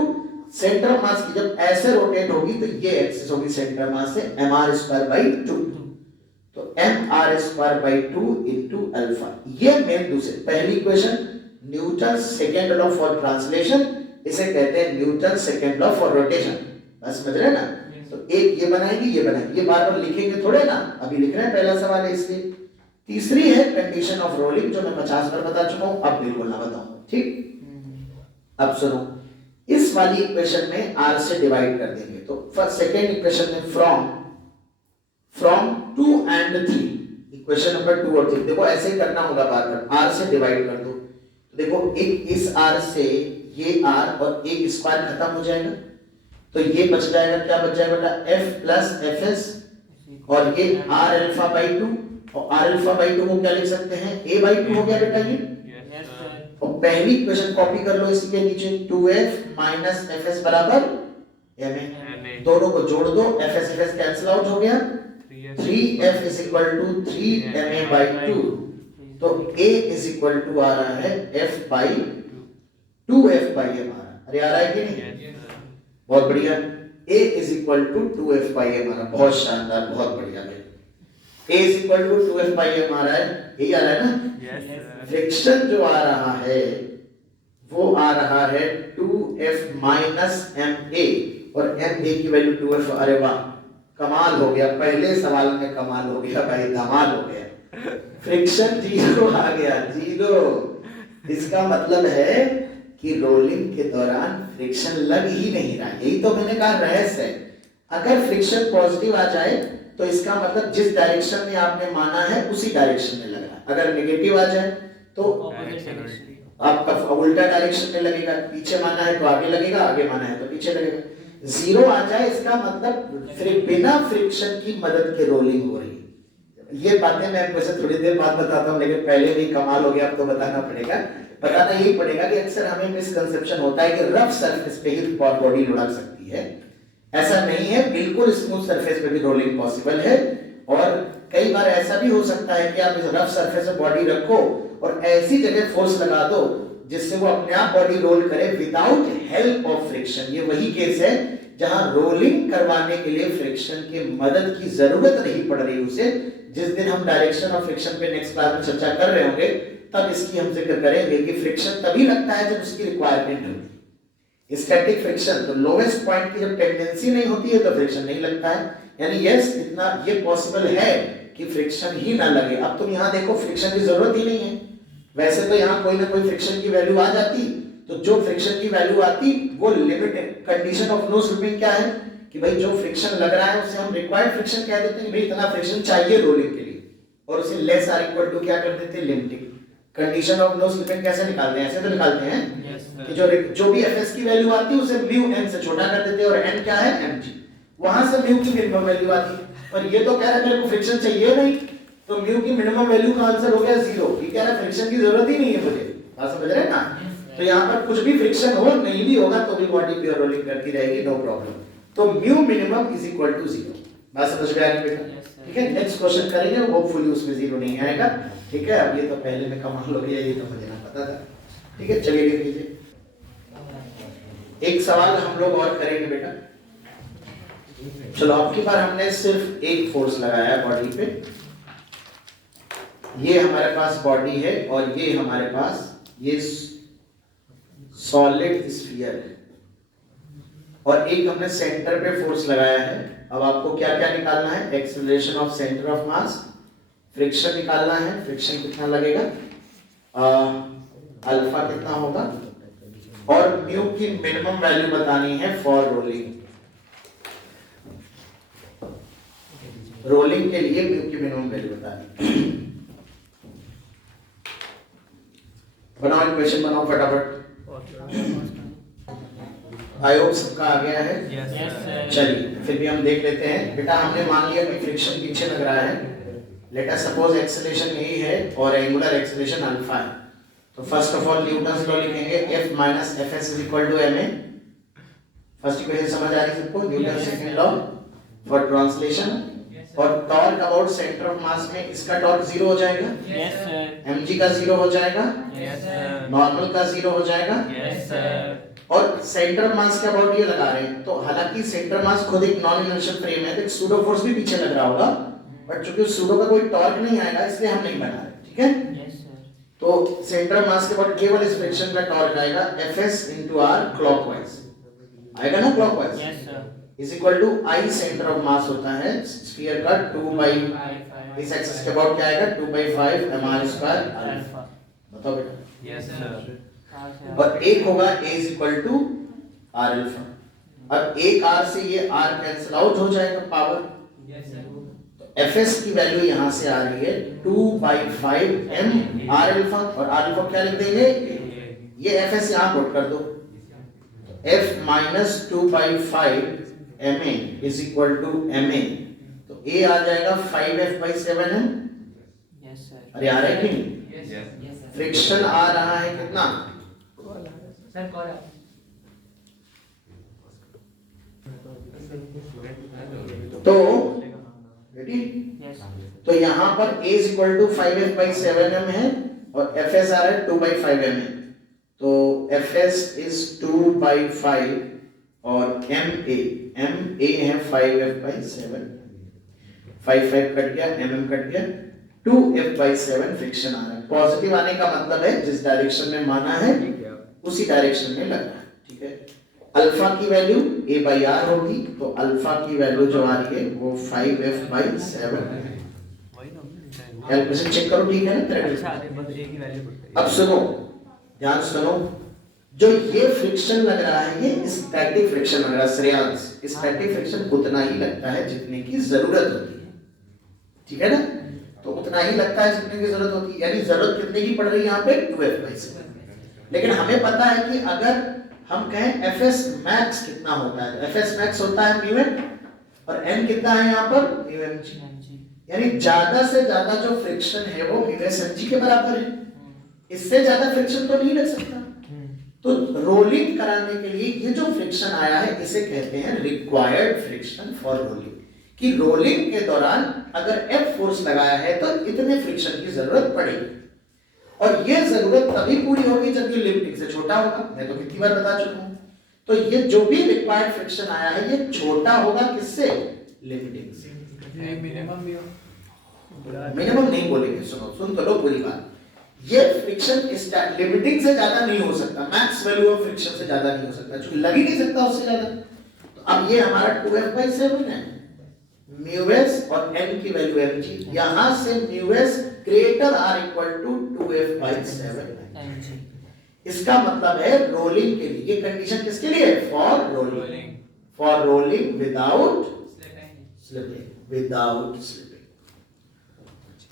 centre of mass की जब ऐसे रोटेट होगी तो ये एक्सिस होगी सेंटर ऑफ मास से mr स्क्वायर बाई 2, तो mr square by 2 into alpha. ये मेन दूसरे पहली equation Newton second law for translation, इसे कहते हैं Newton second law for rotation. बस समझ रहे ना? तो एक ये बनाएगी, ये बनाएगी, ये बार बार लिखेंगे थोड़े ना, अभी लिख रहे हैं, पहला सवाल है इसलिए। तीसरी है कंडीशन ऑफ रोलिंग जो मैं 50 बार बता चुका हूं, अब बिल्कुल ना बताऊं, ठीक। अब सुनो, इस वाली इक्वेशन में r से डिवाइड कर देंगे, तो फर्स्ट सेकंड इक्वेशन में फ्रॉम 2 एंड 3, इक्वेशन नंबर 2 और 3 देखो ऐसे ही करना होगा, बार बार r से डिवाइड कर दो, तो देखो एक इस r से ये r और एक स्क्वायर खत्म हो जाएगा, तो ये बच जाएगा, क्या बच जाएगा बेटा? f प्लस fs और ये r अल्फा बाई 2, और r अल्फा बाई 2 को क्या लिख सकते हैं? a बाई 2 हो गया बेटा ये। Yes, sir. और पहली इक्वेशन कॉपी कर लो इसके नीचे, 2f माइनस fs बराबर ma, दोनों को जोड़ दो, fs fs कैंसिल आउट हो गया, 3f is equal to 3ma by 2, तो a इज इक्वल टू आ रहा है f by 2f by m आ रहा है। अरे आ रहा है कि नहीं? बहुत बढ़िया। a is equal to 2f by m आ रहा है, बहुत शानदार, बहुत बढ़िया है। a is equal to 2f by m आ रहा है, यही आ रहा है ना? Yes, sir. फ्रिक्शन जो आ रहा है वो आ रहा है 2f माइनस ma, और ma की वैल्यू 2f। अरे वाह, कमाल हो गया, पहले सवाल में कमाल हो गया भाई, धमाल हो गया। फ्रिक्शन 0 आ गया, 0। इसका मतलब है कि रोलिंग के दौरान फ्रिक्शन लग ही नहीं रहा, यही तो मैंने कहा रहस्य है। अगर फ्रिक्शन पॉजिटिव आ जाए तो इसका मतलब जिस डायरेक्शन में आपने माना है उसी डायरेक्शन में लग रहा है, अगर नेगेटिव आ जाए तो आपका उल्टा डायरेक्शन में लगेगा, पीछे माना है तो आगे लगेगा, आगे माना है तो पीछे लगेगा। 0 आ जाए इसका मतलब बिना फ्रिक्शन की मदद के रोलिंग हो रही है। ये बातें मैं वैसे थोड़ी देर बाद बताता हूँ, लेकिन पहले भी कमाल हो गया, अब तो बताना पड़ेगा। बताना यही पड़ेगा कि अक्सर हमें मिसकंसेप्शन होता है कि रफ सरफेस पे ही बॉडी लुढ़क सकती है, ऐसा नहीं है, बिल्कुल स्मूथ सरफेस पे भी रोलिंग पॉसिबल है। और कई बार ऐसा भी हो सकता है कि आप इस रफ सरफेस पे बॉडी रखो और ऐसी जगह फोर्स लगा दो जिससे वो अपने आप बॉडी रोल करे विदाउट हेल्प ऑफ फ्रिक्शन। ये वही केस है जहां रोलिंग करवाने के लिए फ्रिक्शन की मदद की जरूरत नहीं पड़ रही उसे। जिस दिन हम डायरेक्शन ऑफ फ्रिक्शन पे नेक्स्ट क्लास में चर्चा कर रहे होंगे तब इसकी हम जिक्र करेंगे कि फ्रिक्शन तभी लगता है जब उसकी रिक्वायरमेंट होती है। स्टैटिक फ्रिक्शन तो लोवेस्ट पॉइंट की जब टेंडेंसी नहीं होती है तो फ्रिक्शन नहीं लगता है, यानी यस इतना ये पॉसिबल है कि फ्रिक्शन ही ना लगे। अब तुम यहाँ देखो फ्रिक्शन की जरूरत ही नहीं है, वैसे तो यहाँ कोई ना कोई फ्रिक्शन की वैल्यू आ जाती, तो जो फ्रिक्शन की वैल्यू आती वो limit condition of no slipping क्या है कि भाई जो फ्रिक्शन लग रहा है उसे हम रिक्वायर्ड फ्रिक्शन कह देते हैं, भाई इतना फ्रिक्शन चाहिए रोलिंग के लिए, और उसे लेस आर इक्वल टू क्या कर देते हैं? Limiting. Condition of no slipping कैसे निकालते हैं? ऐसे तो निकालते हैं कि जो भी fs की वैल्यू आती है उसे म्यू n से छोटा कर देते हैं, और n क्या है? mg। वहां से म्यू की मिनिमम वैल्यू आती है, पर ये तो कह रहा है मेरे को फ्रिक्शन चाहिए नहीं, तो म्यू की मिनिमम वैल्यू का आंसर हो गया 0। ये कह रहा है फ्रिक्शन की जरूरत ही नहीं है मुझे, बात समझ रहे हैं ना? तो यहाँ पर कुछ भी फ्रिक्शन हो नहीं भी होगा तो भी बॉडी प्योर रोलिंग करती रहेगी, नो प्रॉब्लम। तो mu minimum is equal to 0। बात समझ में आ रही है बेटा? ठीक है, नेक्स्ट क्वेश्चन करेंगे, होपफुली उसमें 0 नहीं आएगा। ठीक है, अब ये तो पहले में कमाल हो गया, ये तो मुझे ना पता था। ठीक है, चलिए लिख लीजिए। एक सवाल हम लोग और करेंगे बेटा। चलो अब की बार हमने सिर्फ एक फोर्स लगाया है बॉडी पे। ये हमारे पास बॉडी है और ये हमारे पास ये सॉलिड स्फीयर है, और एक हमने सेंटर पे फोर्स लगाया है। अब आपको क्या क्या निकालना है? Acceleration of centre of mass, friction निकालना है, फ्रिक्शन कितना लगेगा, अल्फा कितना होगा, और म्यू की मिनिमम वैल्यू बतानी है फॉर रोलिंग। रोलिंग के लिए म्यू की मिनिमम वैल्यू बतानी। बनाओ इक्वेशन, बनाओ फटाफट। आई होप सबका आ गया है। Yes, sir. चलिए फिर भी हम देख लेते हैं बेटा। हमने मान लिया कि फ्रिक्शन पीछे लग रहा है, लेट अस सपोज एक्सेलरेशन यही है और एंगुलर एक्सेलरेशन अल्फा है, तो first of all Newton's law लिखेंगे F minus F S is equal to ma। First equation समझ आ रही है सबको? Newton second law for translation. और torque about centre of mass में इसका टॉर्क जीरो हो जाएगा, यस सर, mg का जीरो हो जाएगा, यस सर, नॉर्मल का जीरो हो जाएगा। यस सर, और सेंटर ऑफ मास के अबाउट ये लगा रहे हैं, तो हालांकि सेंटर मास खुद एक नॉन इनर्शियल फ्रेम है, तो एक सूडो फोर्स भी पीछे लग रहा होगा, बट चूंकि उस सूडो का कोई टॉर्क नहीं आएगा इसलिए हम नहीं बना रहे, ठीक है? यस सर, तो सेंटर ऑफ मास के बाद केवल इस फ्रिक्शन का टॉर्क आएगा Fs into r क्लॉकवाइज आएगा ना, clockwise yes sir, is equal to I centre of mass होता है स्फीयर का 2 by इस एक्सिस के अबाउट क्या आएगा 2 by 5 mr स्क्वायर अल्फा। बताओ बेटा, यस सर। और एक होगा A is equal to r alpha. अब एक r से ये r कैंसिल आउट हो जाएगा पावर, यस सर। तो Fs की वैल्यू यहां से आ रही है 2 by 5 m r अल्फा, और r अल्फा क्या लिख देंगे, ये Fs यहां पुट कर दो, F minus 2 by 5 ma is equal to ma, तो A आ जाएगा 5F by 7m। Yes sir, अरे आ रहा है कि नहीं? यस यस सर, फ्रिक्शन आ रहा है कितना, सर कॉल है। तो रेडी, यस तो यहाँ पर A is equal to 5F by 7m है और Fs आ रहा है 2 by 5m है, तो Fs is 2 by 5 और ma है 5F by 7, 5 कट गया, mm कट गया, 2F by 7 फ्रिक्शन आ रहा है। पॉजिटिव आने का मतलब है जिस डायरेक्शन में माना है उसी डायरेक्शन में लग रहा है, ठीक है? अल्फा की वैल्यू a by r होगी, तो अल्फा की वैल्यू जो आ रही है वो 5F by 7। कैलकुलेशन चेक करो, ठीक है ना? करेक्ट। अब सुनो, ध्यान सुनो, जो ये फ्रिक्शन लग रहा है ये स्टैटिक फ्रिक्शन लग रहा है श्रेयांश, स्टैटिक फ्रिक्शन उतना ही लगता है जितने की जरूरत होती है, ठीक है ना? तो उतना ही लगता है जितने की जरूरत होती है, यानी जरूरत कितने की पड़ रही है यहाँ पे 2F by 7। लेकिन हमें पता है कि अगर हम कहें Fs max कितना होता है, तो Fs max होता है mu n और n कितना है यहाँ पर mu mg, यानी ज्यादा से ज्यादा जो फ्रिक्शन है वो mu s mg के बराबर है, इससे ज्यादा फ्रिक्शन तो नहीं लग सकता। तो रोलिंग कराने के लिए ये जो फ्रिक्शन आया है इसे कहते हैं रिक्वायर्ड फ्रिक्शन फॉर रोलिंग, कि रोलिंग के दौरान अगर F फोर्स लगाया है तो इतने फ्रिक्शन की जरूरत पड़ेगी, और ये जरूरत तभी पूरी होगी जब ये लिमिटिंग से छोटा होगा। मैं तो कितनी बार बता चुका हूं, तो ये जो भी रिक्वायर्ड फ्रिक्शन आया है ये छोटा होगा किससे, लिमिटिंग से। मिनिमम नहीं बोलेंगे, सुनो सुन तो लो पूरी बात, ये फ्रिक्शन लिमिटिंग से ज्यादा नहीं हो सकता, मैक्स वैल्यू ऑफ फ्रिक्शन से ज्यादा नहीं हो सकता, क्योंकि लग ही नहीं सकता उससे ज्यादा। तो अब ये हमारा 2F by 7 है, mu s और n की वैल्यू mg, यहां से mu s greater or equal to 2F by 7। इसका मतलब है रोलिंग के लिए, ये कंडीशन किसके लिए है, for rolling, for rolling without slipping, without slipping.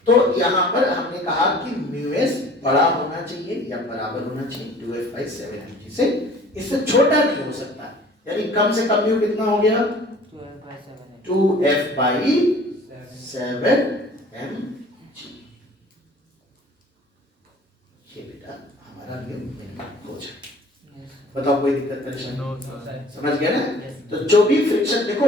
तो यहाँ पर हमने कहा कि mu s बड़ा होना चाहिए या बराबर होना चाहिए 2F by 7 mg से, इससे छोटा नहीं हो सकता, यानी कम से कम mu कितना हो गया 2F by 7 mg। ये बेटा हमारा नियम हो जाए। बताओ कोई दिक्कत परेशानी, समझ गया ना? तो जो भी फ्रिक्शन देखो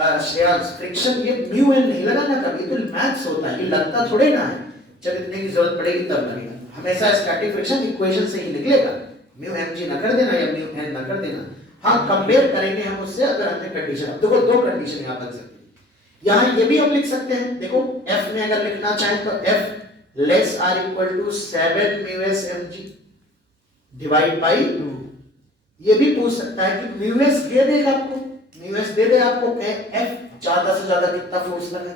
श्रेयांश, फ्रिक्शन ये म्यू एन नहीं लगा ना कभी, तो मैक्स होता है, ये लगता थोड़े ना है, जब इतने की जरूरत पड़ेगी तब लगेगा, हमेशा स्टैटिक फ्रिक्शन इक्वेशन से ही निकलेगा, म्यू mg ना कर देना या म्यू n ना कर देना। हाँ कंपेयर करेंगे हम उससे अगर हमने कंडीशन, देखो दो कंडीशन यहाँ बन सकती है, यहाँ ये भी हम लिख सकते हैं, देखो f में अगर लिखना चाहें तो f less r equal to 7 mu s mg divide by 2, ये भी पूछ सकता है कि mu s दे देगा आपको, mu s दे दे आपको, f ज्यादा से ज्यादा कितना फोर्स लगा,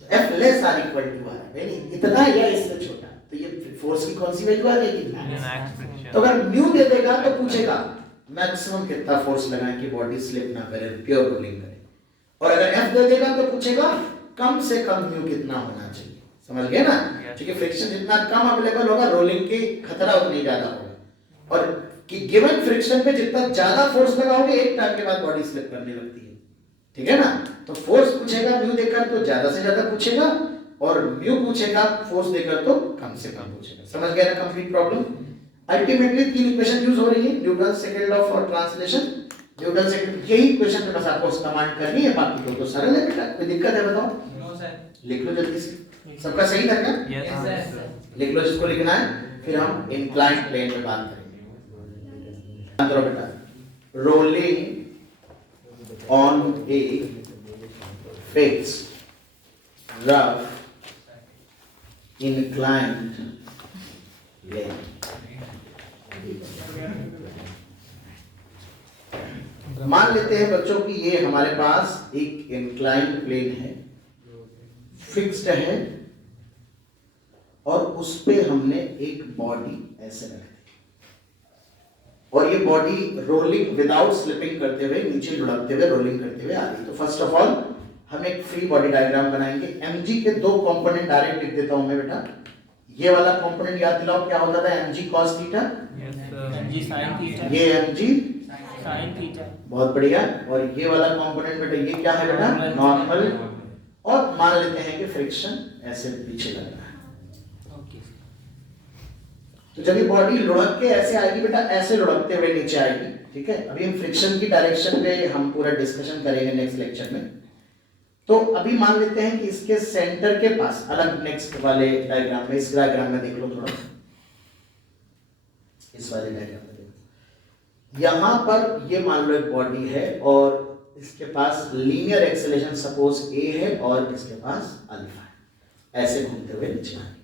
तो f less r equal to r, यानी इतना या इससे छोटा, तो ये फोर्स की कौन सी वैल्यू आ जाएगी, तो अगर mu दे देगा तो पूछेगा मैक्सिमम कितना फोर्स लगाएं कि बॉडी स्लिप ना करे, प्योर रोलिंग करे, और अगर f दे देगा तो पूछेगा कम से कम mu कितना होना चाहिए, समझ गए ना? क्योंकि फ्रिक्शन जितना कम अवेलेबल होगा रोलिंग की खतरा उतनी ज्यादा होगा, और कि गिवन फ्रिक्शन पे जितना ज्यादा फोर्स लगाओगे एक टाइम के बाद बॉडी स्लिप करने लगती है, ठीक है ना? तो फोर्स पूछेगा म्यू देकर तो ज्यादा से ज्यादा पूछेगा, और म्यू पूछेगा फोर्स देकर तो कम से कम पूछेगा। समझ गए ना कंप्लीट प्रॉब्लम? अल्टीमेटली तीन इक्वेशन यूज हो रही है, Newton second law for translation, Newton second, यही इक्वेशन पे बस आपको कमांड करनी है, बाकी तो सरल है बेटा। कोई दिक्कत है बताओ? No sir. लिख लो जल्दी से। सबका सही था क्या? Yes sir. लिख लो जिसको लिखना है, फिर हम इंक्लाइंड प्लेन पे बात करेंगे। करो बेटा, rolling on a fixed rough inclined plane। मान लेते हैं बच्चों कि ये हमारे पास एक इंक्लाइंड प्लेन है, फिक्स्ड है, और उस पे हमने एक बॉडी ऐसे रख दी, और ये बॉडी रोलिंग विदाउट स्लिपिंग करते हुए, नीचे लुढ़कते हुए, रोलिंग करते हुए आ रही। तो फर्स्ट ऑफ ऑल हम एक फ्री बॉडी डायग्राम बनाएंगे। mg के दो कंपोनेंट डायरेक्ट लिख देता हूं मैं बेटा। ये वाला कंपोनेंट याद दिलाओ क्या होता था? mg cos theta, yes sir. mg sin theta. ये mg sin थीटा। बहुत बढ़िया। और ये वाला कंपोनेंट बेटा, ये क्या है बेटा? नॉर्मल। और मान लेते हैं कि फ्रिक्शन ऐसे पीछे लग रहा है। ओके। तो जब ये बॉडी लुढ़क के ऐसे आएगी बेटा, ऐसे लुढ़कते हुए नीचे आएगी, ठीक है। अभी हम फ्रिक्शन की डायरेक्शन पे हम पूरा डिस्कशन करेंगे नेक्स्ट लेक्चर में। तो अभी मान लेते हैं कि इसके सेंटर के पास, अलग नेक्स्ट वाले डायग्राम में, इस डायग्राम में देख लो थोड़ा, इस वाले डायग्राम में देखो, यहां पर ये मान लो एक बॉडी है और इसके पास लीनियर एक्सेलरेशन सपोज a है और इसके पास अल्फा है, ऐसे घूमते हुए नीचे आएंगे।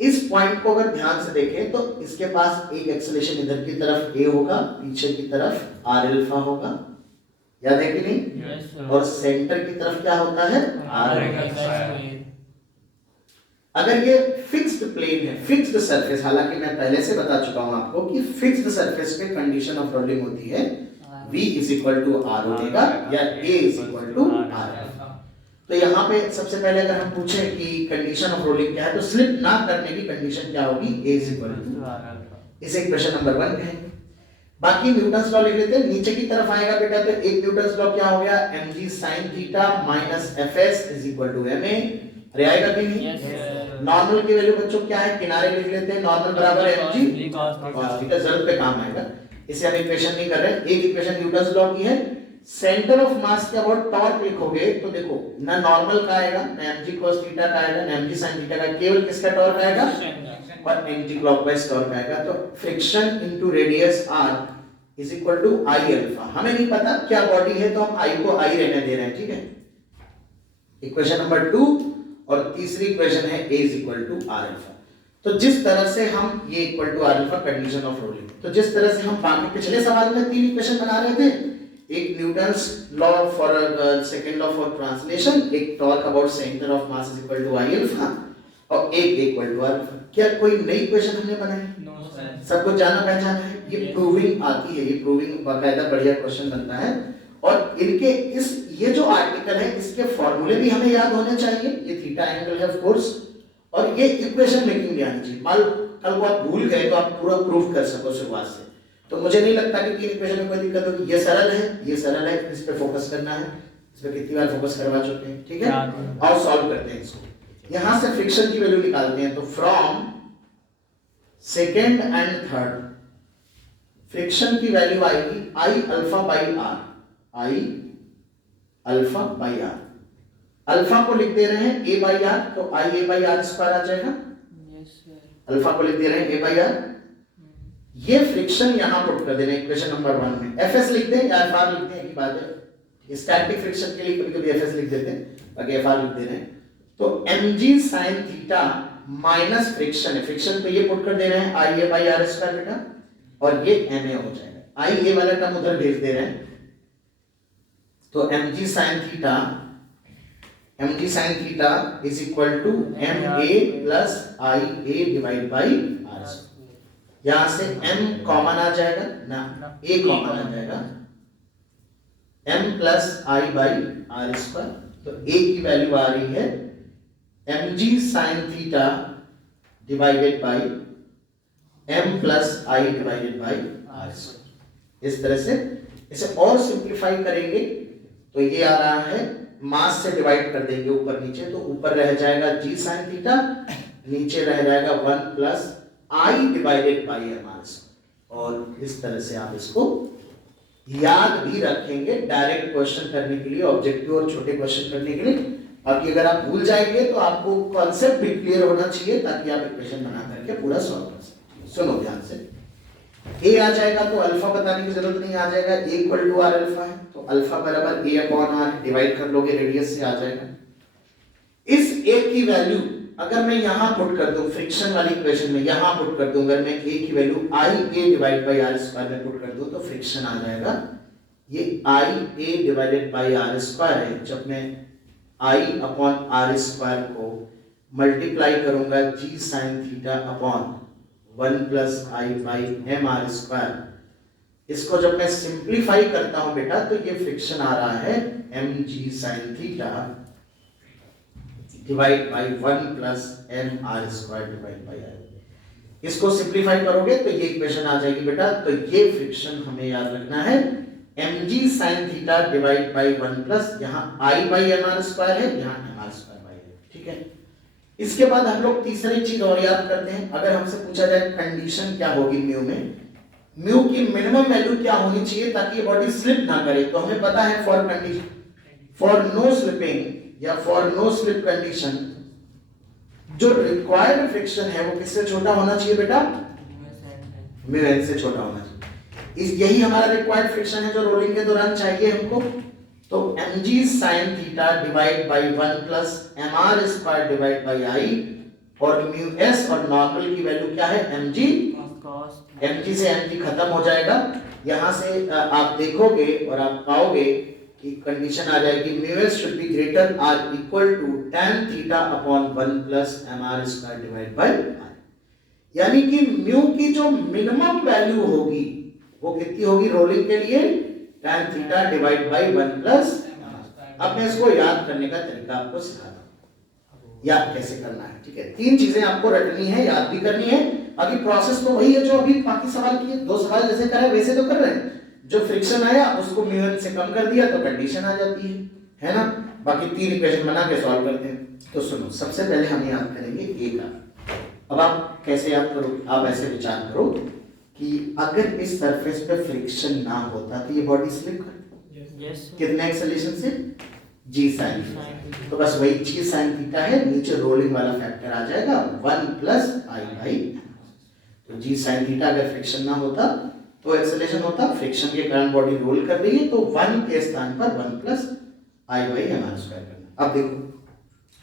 इस पॉइंट को अगर ध्यान से देखें तो इसके पास एक एक्सेलरेशन इधर की तरफ a होगा, पीछे की तरफ r अल्फा होगा, याद है कि नहीं? Yes sir. और सेंटर की तरफ क्या होता है? r। अगर ये फिक्स्ड प्लेन है, फिक्स्ड सरफेस, हालांकि मैं पहले से बता चुका हूं आपको कि फिक्स्ड सरफेस पे कंडीशन ऑफ रोलिंग होती है v is equal to r omega या a is equal to r। तो यहाँ पे सबसे पहले अगर हम पूछें कि कंडीशन ऑफ रोलिंग क्या है, तो स्लिप ना करने की कंडीशन क्या होगी? a इज इक्वल टू, इसे इक्वेशन नंबर 1 कहेंगे। बाकी न्यूटन्स लॉ लिख लेते हैं। नीचे की तरफ आएगा बेटा तो एक न्यूटन्स लॉ क्या हो गया? mg sin theta minus fs is equal to ma। अरे आएगा कि नहीं? Yes sir. नॉर्मल की वैल्यू बच्चों क्या है? किनारे लिख लेते हैं, नॉर्मल बराबर mg cos थीटा, जरूरत पे काम आएगा। इसे हम इक्वेशन नहीं कर रहे हैं। एक इक्वेशन न्यूटन्स लॉ की है। सेंटर ऑफ मास के अबाउट टॉर्क लिखोगे तो देखो ना नॉर्मल का आएगा, ना mg cos थीटा का आएगा, ना mg sin थीटा का, केवल किसका टॉर्क आएगा? और एंटी क्लॉकवाइज टॉर्क आएगा। तो friction into radius r is equal to i alpha. हमें नहीं पता क्या बॉडी है तो हम i को i रहने दे रहे हैं, ठीक है। इक्वेशन नंबर 2 और तीसरी इक्वेशन है a is equal to r alpha. तो जिस तरह से हम ये equal to r alpha condition of rolling, तो जिस तरह से हम बाकी पिछले सवाल में तीन इक्वेशन बना रहे थे, एक Newton's law for second law for translation, एक torque about centre of mass is equal to i alpha, और एक इक्वल टू r अल्फा। क्या कोई नई इक्वेशन हमने बनाई? No sir. सब कुछ जाना पहचाना है। ये प्रूविंग आती है, ये प्रूविंग बाकायदा बढ़िया क्वेश्चन बनता है। और इनके ये जो आर्टिकल है इसके फॉर्मूले भी हमें याद होने चाहिए। ये थीटा एंगल है ऑफ कोर्स, और ये इक्वेशन मेकिंग भी आनी चाहिए। मान लो कल को आप भूल गए तो आप पूरा प्रूफ कर सको शुरुआत से। तो मुझे नहीं लगता कि तीन इक्वेशन में कोई दिक्कत होगी। ये सरल है, ये सरल है, इस पे फोकस करना है। इस पे कितनी बार फोकस करवा चुके हैं, ठीक है। और सॉल्व करते हैं इसको। यहां से फ्रिक्शन की वैल्यू निकालते हैं। तो from second and third friction की वैल्यू आएगी I alpha by R, I alpha by R. Alpha को लिख दे रहे हैं ए बाई आर, तो I A by R square आ जाएगा। Yes sir. अल्फा को लिख दे रहे हैं ए बाई आर। ये फ्रिक्शन यहां पुट कर देना इक्वेशन नंबर 1 में। एफएस लिख दें या एफआर लिख दें, एक ही बात है। स्टैटिक फ्रिक्शन के लिए कभी-कभी एफएस लिख देते हैं, बाकी एफआर लिख दे रहे हैं। तो mg sin theta minus friction है, फ्रिक्शन पे ये पुट कर दे रहे हैं आई ए बाई आर स्क्वायर बेटा, और ये ma हो जाएगा। आई ए वाला टर्म उधर भेज दे रहे हैं। तो mg sin theta is equal to ma plus I A divide by R. यहां से m कॉमन आ जाएगा ना, a कॉमन आ जाएगा, m plus I by R square. तो a की वैल्यू आ रही है mg sin theta divided by m plus I divided by R square. इस तरह से इसे और सिंप्लीफाई करेंगे तो ये आ रहा है मास से डिवाइड कर देंगे ऊपर नीचे, तो ऊपर रह जाएगा g sin थीटा, नीचे रह जाएगा 1 plus I divided by M R square. और इस तरह से आप इसको याद भी रखेंगे डायरेक्ट क्वेश्चन करने के लिए, ऑब्जेक्टिव और छोटे क्वेश्चन करने के लिए। बाकी अगर आप भूल जाएंगे तो आपको कॉन्सेप्ट भी क्लियर होना चाहिए ताकि आप इक्वेशन बना करके पूरा सॉल्व कर सकें। सुनो ध्यान से, a आ जाएगा तो अल्फा बताने की जरूरत नहीं, आ जाएगा a equal to are alpha है, तो अल्फा बराबर a अपॉन आर, डिवाइड कर लोगे रेडियस से आ जाएगा। इस a की वैल्यू अगर मैं यहां पुट कर दूं फ्रिक्शन वाली इक्वेशन में, यहां पुट कर दूं, अगर मैं a की value i a divide by r square में पुट कर दूं तो फ्रिक्शन आ जाएगा, ये i a divided by r square है। जब मैं i अपॉन r स्क्वायर को मल्टीप्लाई करूंगा g sin theta upon 1 plus i by M R square, इसको जब मैं सिंप्लीफाई करता हूं बेटा तो ये फ्रिक्शन आ रहा है mg sin theta divide by 1 plus M R square divide by I. इसको सिंप्लीफाई करोगे तो ये इक्वेशन आ जाएगी बेटा, तो ये फ्रिक्शन हमें याद रखना है mg sin theta divide by 1 plus यहाँ i by M R square है, यहाँ एम आर स्क्वायर बाई है, ठीक है। इसके बाद हम लोग तीसरी चीज और याद करते हैं। अगर हमसे पूछा जाए कंडीशन क्या होगी म्यू में, म्यू की मिनिमम वैल्यू क्या होनी चाहिए ताकि ये बॉडी स्लिप ना करे, तो हमें पता है for condition, for no slipping या फॉर नो स्लिप कंडीशन जो रिक्वायर्ड फ्रिक्शन है वो किससे छोटा होना चाहिए बेटा, म्यू एन से छोटा होना चाहिए। यही हमारा रिक्वायर्ड फ्रिक्शन है जो रोलिंग के दौरान चाहिए हमको। तो mg sin theta divide by 1 plus M R square divide by I, और म्यू एस और नॉर्मल की वैल्यू क्या है mg से mg खत्म हो जाएगा। यहां से आप देखोगे और आप पाओगे कि कंडीशन आ जाएगी mu S should be greater or equal to tan theta upon 1 plus M R square divide by I, यानी कि म्यू की जो मिनिमम वैल्यू होगी वो कितनी होगी रोलिंग के लिए, tan theta divide by 1 plus. अब मैं इसको याद करने का तरीका आपको सिखाता हूं, याद कैसे करना है, ठीक है। 3 चीजें आपको रटनी है, याद भी करनी है। बाकी प्रोसेस तो वही है जो अभी बाकी सवाल किए, 2 सवाल जैसे करे वैसे तो कर रहे हैं। जो फ्रिक्शन आया उसको म्यू एन से कम कर दिया तो कंडीशन आ जाती है ना। बाकी 3 इक्वेशन बना के सॉल्व करते हैं। तो सुनो, सबसे पहले हम याद करेंगे ए का। अब आप कैसे याद करो, आप ऐसे विचार करो कि अगर इस सरफेस पे फ्रिक्शन ना होता तो ये बॉडी स्लिप करती, कितने एक्सेलरेशन से, g sin थीटा। तो बस वही g sin थीटा है, नीचे रोलिंग वाला फैक्टर आ जाएगा 1 प्लस i बाई। तो g sin थीटा अगर फ्रिक्शन ना होता तो एक्सेलरेशन होता, फ्रिक्शन के कारण बॉडी रोल कर रही है तो 1 के स्थान पर 1 plus i by M R square करना। अब देखो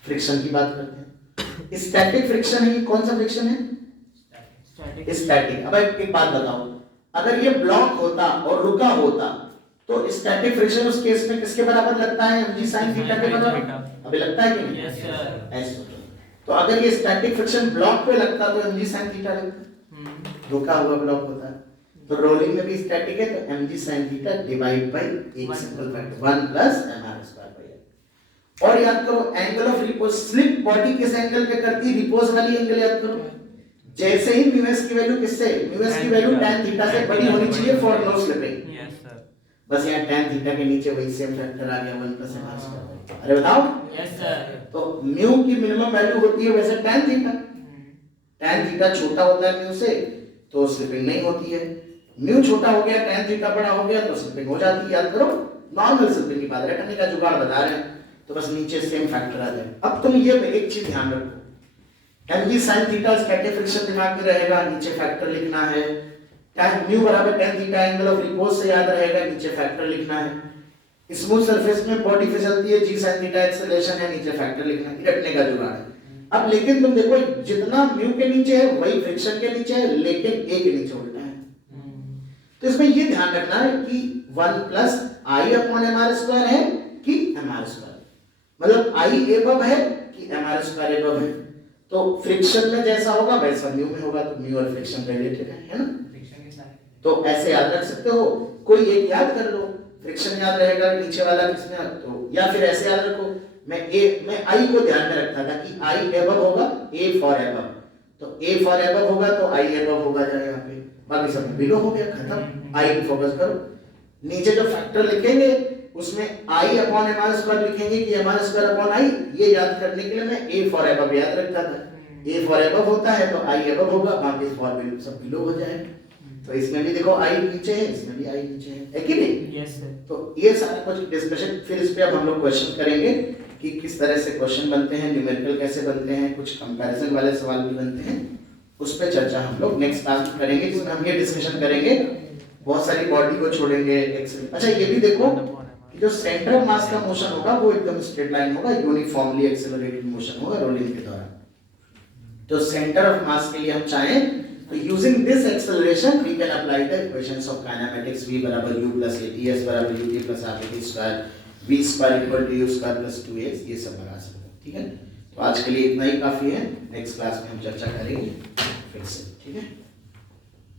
फ्रिक्शन की बात करते हैं। स्टैटिक फ्रिक्शन है, कौन सा फ्रिक्शन है, स्टैटिक। अब एक बात बताओ, अगर ये ब्लॉक होता और रुका होता तो स्टैटिक फ्रिक्शन उस केस में किसके बराबर लगता है, mg sin थीटा के बराबर। अभी लगता है कि नहीं, यस सर। ऐसे तो अगर ये स्टैटिक फ्रिक्शन ब्लॉक पे लगता तो mg sin थीटा लगता, रुका हुआ ब्लॉक होता है। तो रोलिंग में भी स्टैटिक है तो mg sin theta divide by एक simple factor 1 plus mr square by. और याद करो angle of repose, slip body किस एंगल पे करती है, रिपोज वाली एंगल याद करो। जैसे ही म्यू एस की वैल्यू किससे, म्यू एस की वैल्यू tan थीटा से बड़ी होनी चाहिए for no slipping. Yes sir. बस यहाँ tan थीटा के नीचे वही सेम फैक्टर आ गया 1 प्लस mr स्क्वायर। अरे बताओ, यस सर। तो म्यू की मिनिमम वैल्यू होती है वैसे tan थीटा, tan थीटा छोटा होता है म्यू से तो स्लिपिंग नहीं होती है। म्यू छोटा हो गया, tan थीटा बड़ा हो गया तो स्लिपिंग हो जाती है। याद करो नॉर्मल स्लिपिंग की बात, रटने का जुगाड़ बता रहे हैं तो बस नीचे सेम फैक्टर आ जाए। अब तुम ये एक चीज ध्यान रखो, mg sin theta static friction दिमाग में रहेगा, नीचे फैक्टर लिखना है। tan म्यू बराबर tan theta angle of repose से याद रहेगा, नीचे फैक्टर लिखना है। स्मूथ सरफेस में बॉडी फिसलती है, g sin थीटा एक्सेलरेशन है, नीचे फैक्टर लिखना है। रटने का जुगाड़ है। अब लेकिन तुम देखो जितना म्यू के नीचे है वही फ्रिक्शन के नीचे है, लेकिन a के नीचे उल्टा है। तो इसमें ये ध्यान रखना है कि 1 plus i upon mr square है कि mr स्क्वायर, मतलब i एबव है कि mr स्क्वायर एबव है। तो फ्रिक्शन में जैसा होगा वैसा म्यू में होगा, तो म्यू और फ्रिक्शन रिलेटेड है ना। तो ऐसे याद रख सकते हो, कोई एक याद कर लो, फ्रिक्शन याद रहेगा नीचे वाला किसमें, तो या फिर ऐसे याद रखो, मैं i को ध्यान में रखता था कि i एबव होगा, a फॉर एबव, तो a फॉर एबव होगा तो i एबव होगा जाए यहाँ पे, बाकी सब बिलो हो गया, खत्म। i को फोकस करो, नीचे जो फैक्टर लिखेंगे उसमें I upon M R square लिखेंगे कि M R square upon I, ये याद करने के लिए मैं ए फॉर एबव याद रखता था। ए फॉर एबव होता है तो आई एबव होगा, बाकी फॉर बिलो सब बिलो हो जाएगा। तो इसमें भी देखो आई नीचे है, इसमें भी आई नीचे है कि नहीं? Yes sir. तो ये सारा कुछ डिस्कशन, फिर इस पे अब हम लोग क्वेश्चन करेंगे कि किस तरह से क्वेश्चन बनते हैं, न्यूमेरिकल कैसे बनते हैं, कुछ कंपैरिजन वाले सवाल भी बनते हैं, उस पे चर्चा हम लोग नेक्स्ट क्लास में करेंगे, जिसमें हम ये डिस्कशन करेंगे, बहुत सारी बॉडी को छोड़ेंगे। अच्छा ये भी देखो कि जो सेंटर ऑफ मास का मोशन होगा वो एकदम स्ट्रेट लाइन होगा, यूनिफॉर्मली एक्सेलरेटेड मोशन होगा रोलिंग के दौरान। तो सेंटर ऑफ मास के लिए हम चाहें तो using this acceleration we can apply the equations of kinematics, v बराबर u प्लस at, s बराबर ut plus rpt square, v square equal to u square plus 2x, ये सब लगा सकते हैं। ठीक है, तो आज के लिए इतना ही काफी है, नेक्स्ट क्लास में हम चर्चा करेंगे फिर से। ठीक है।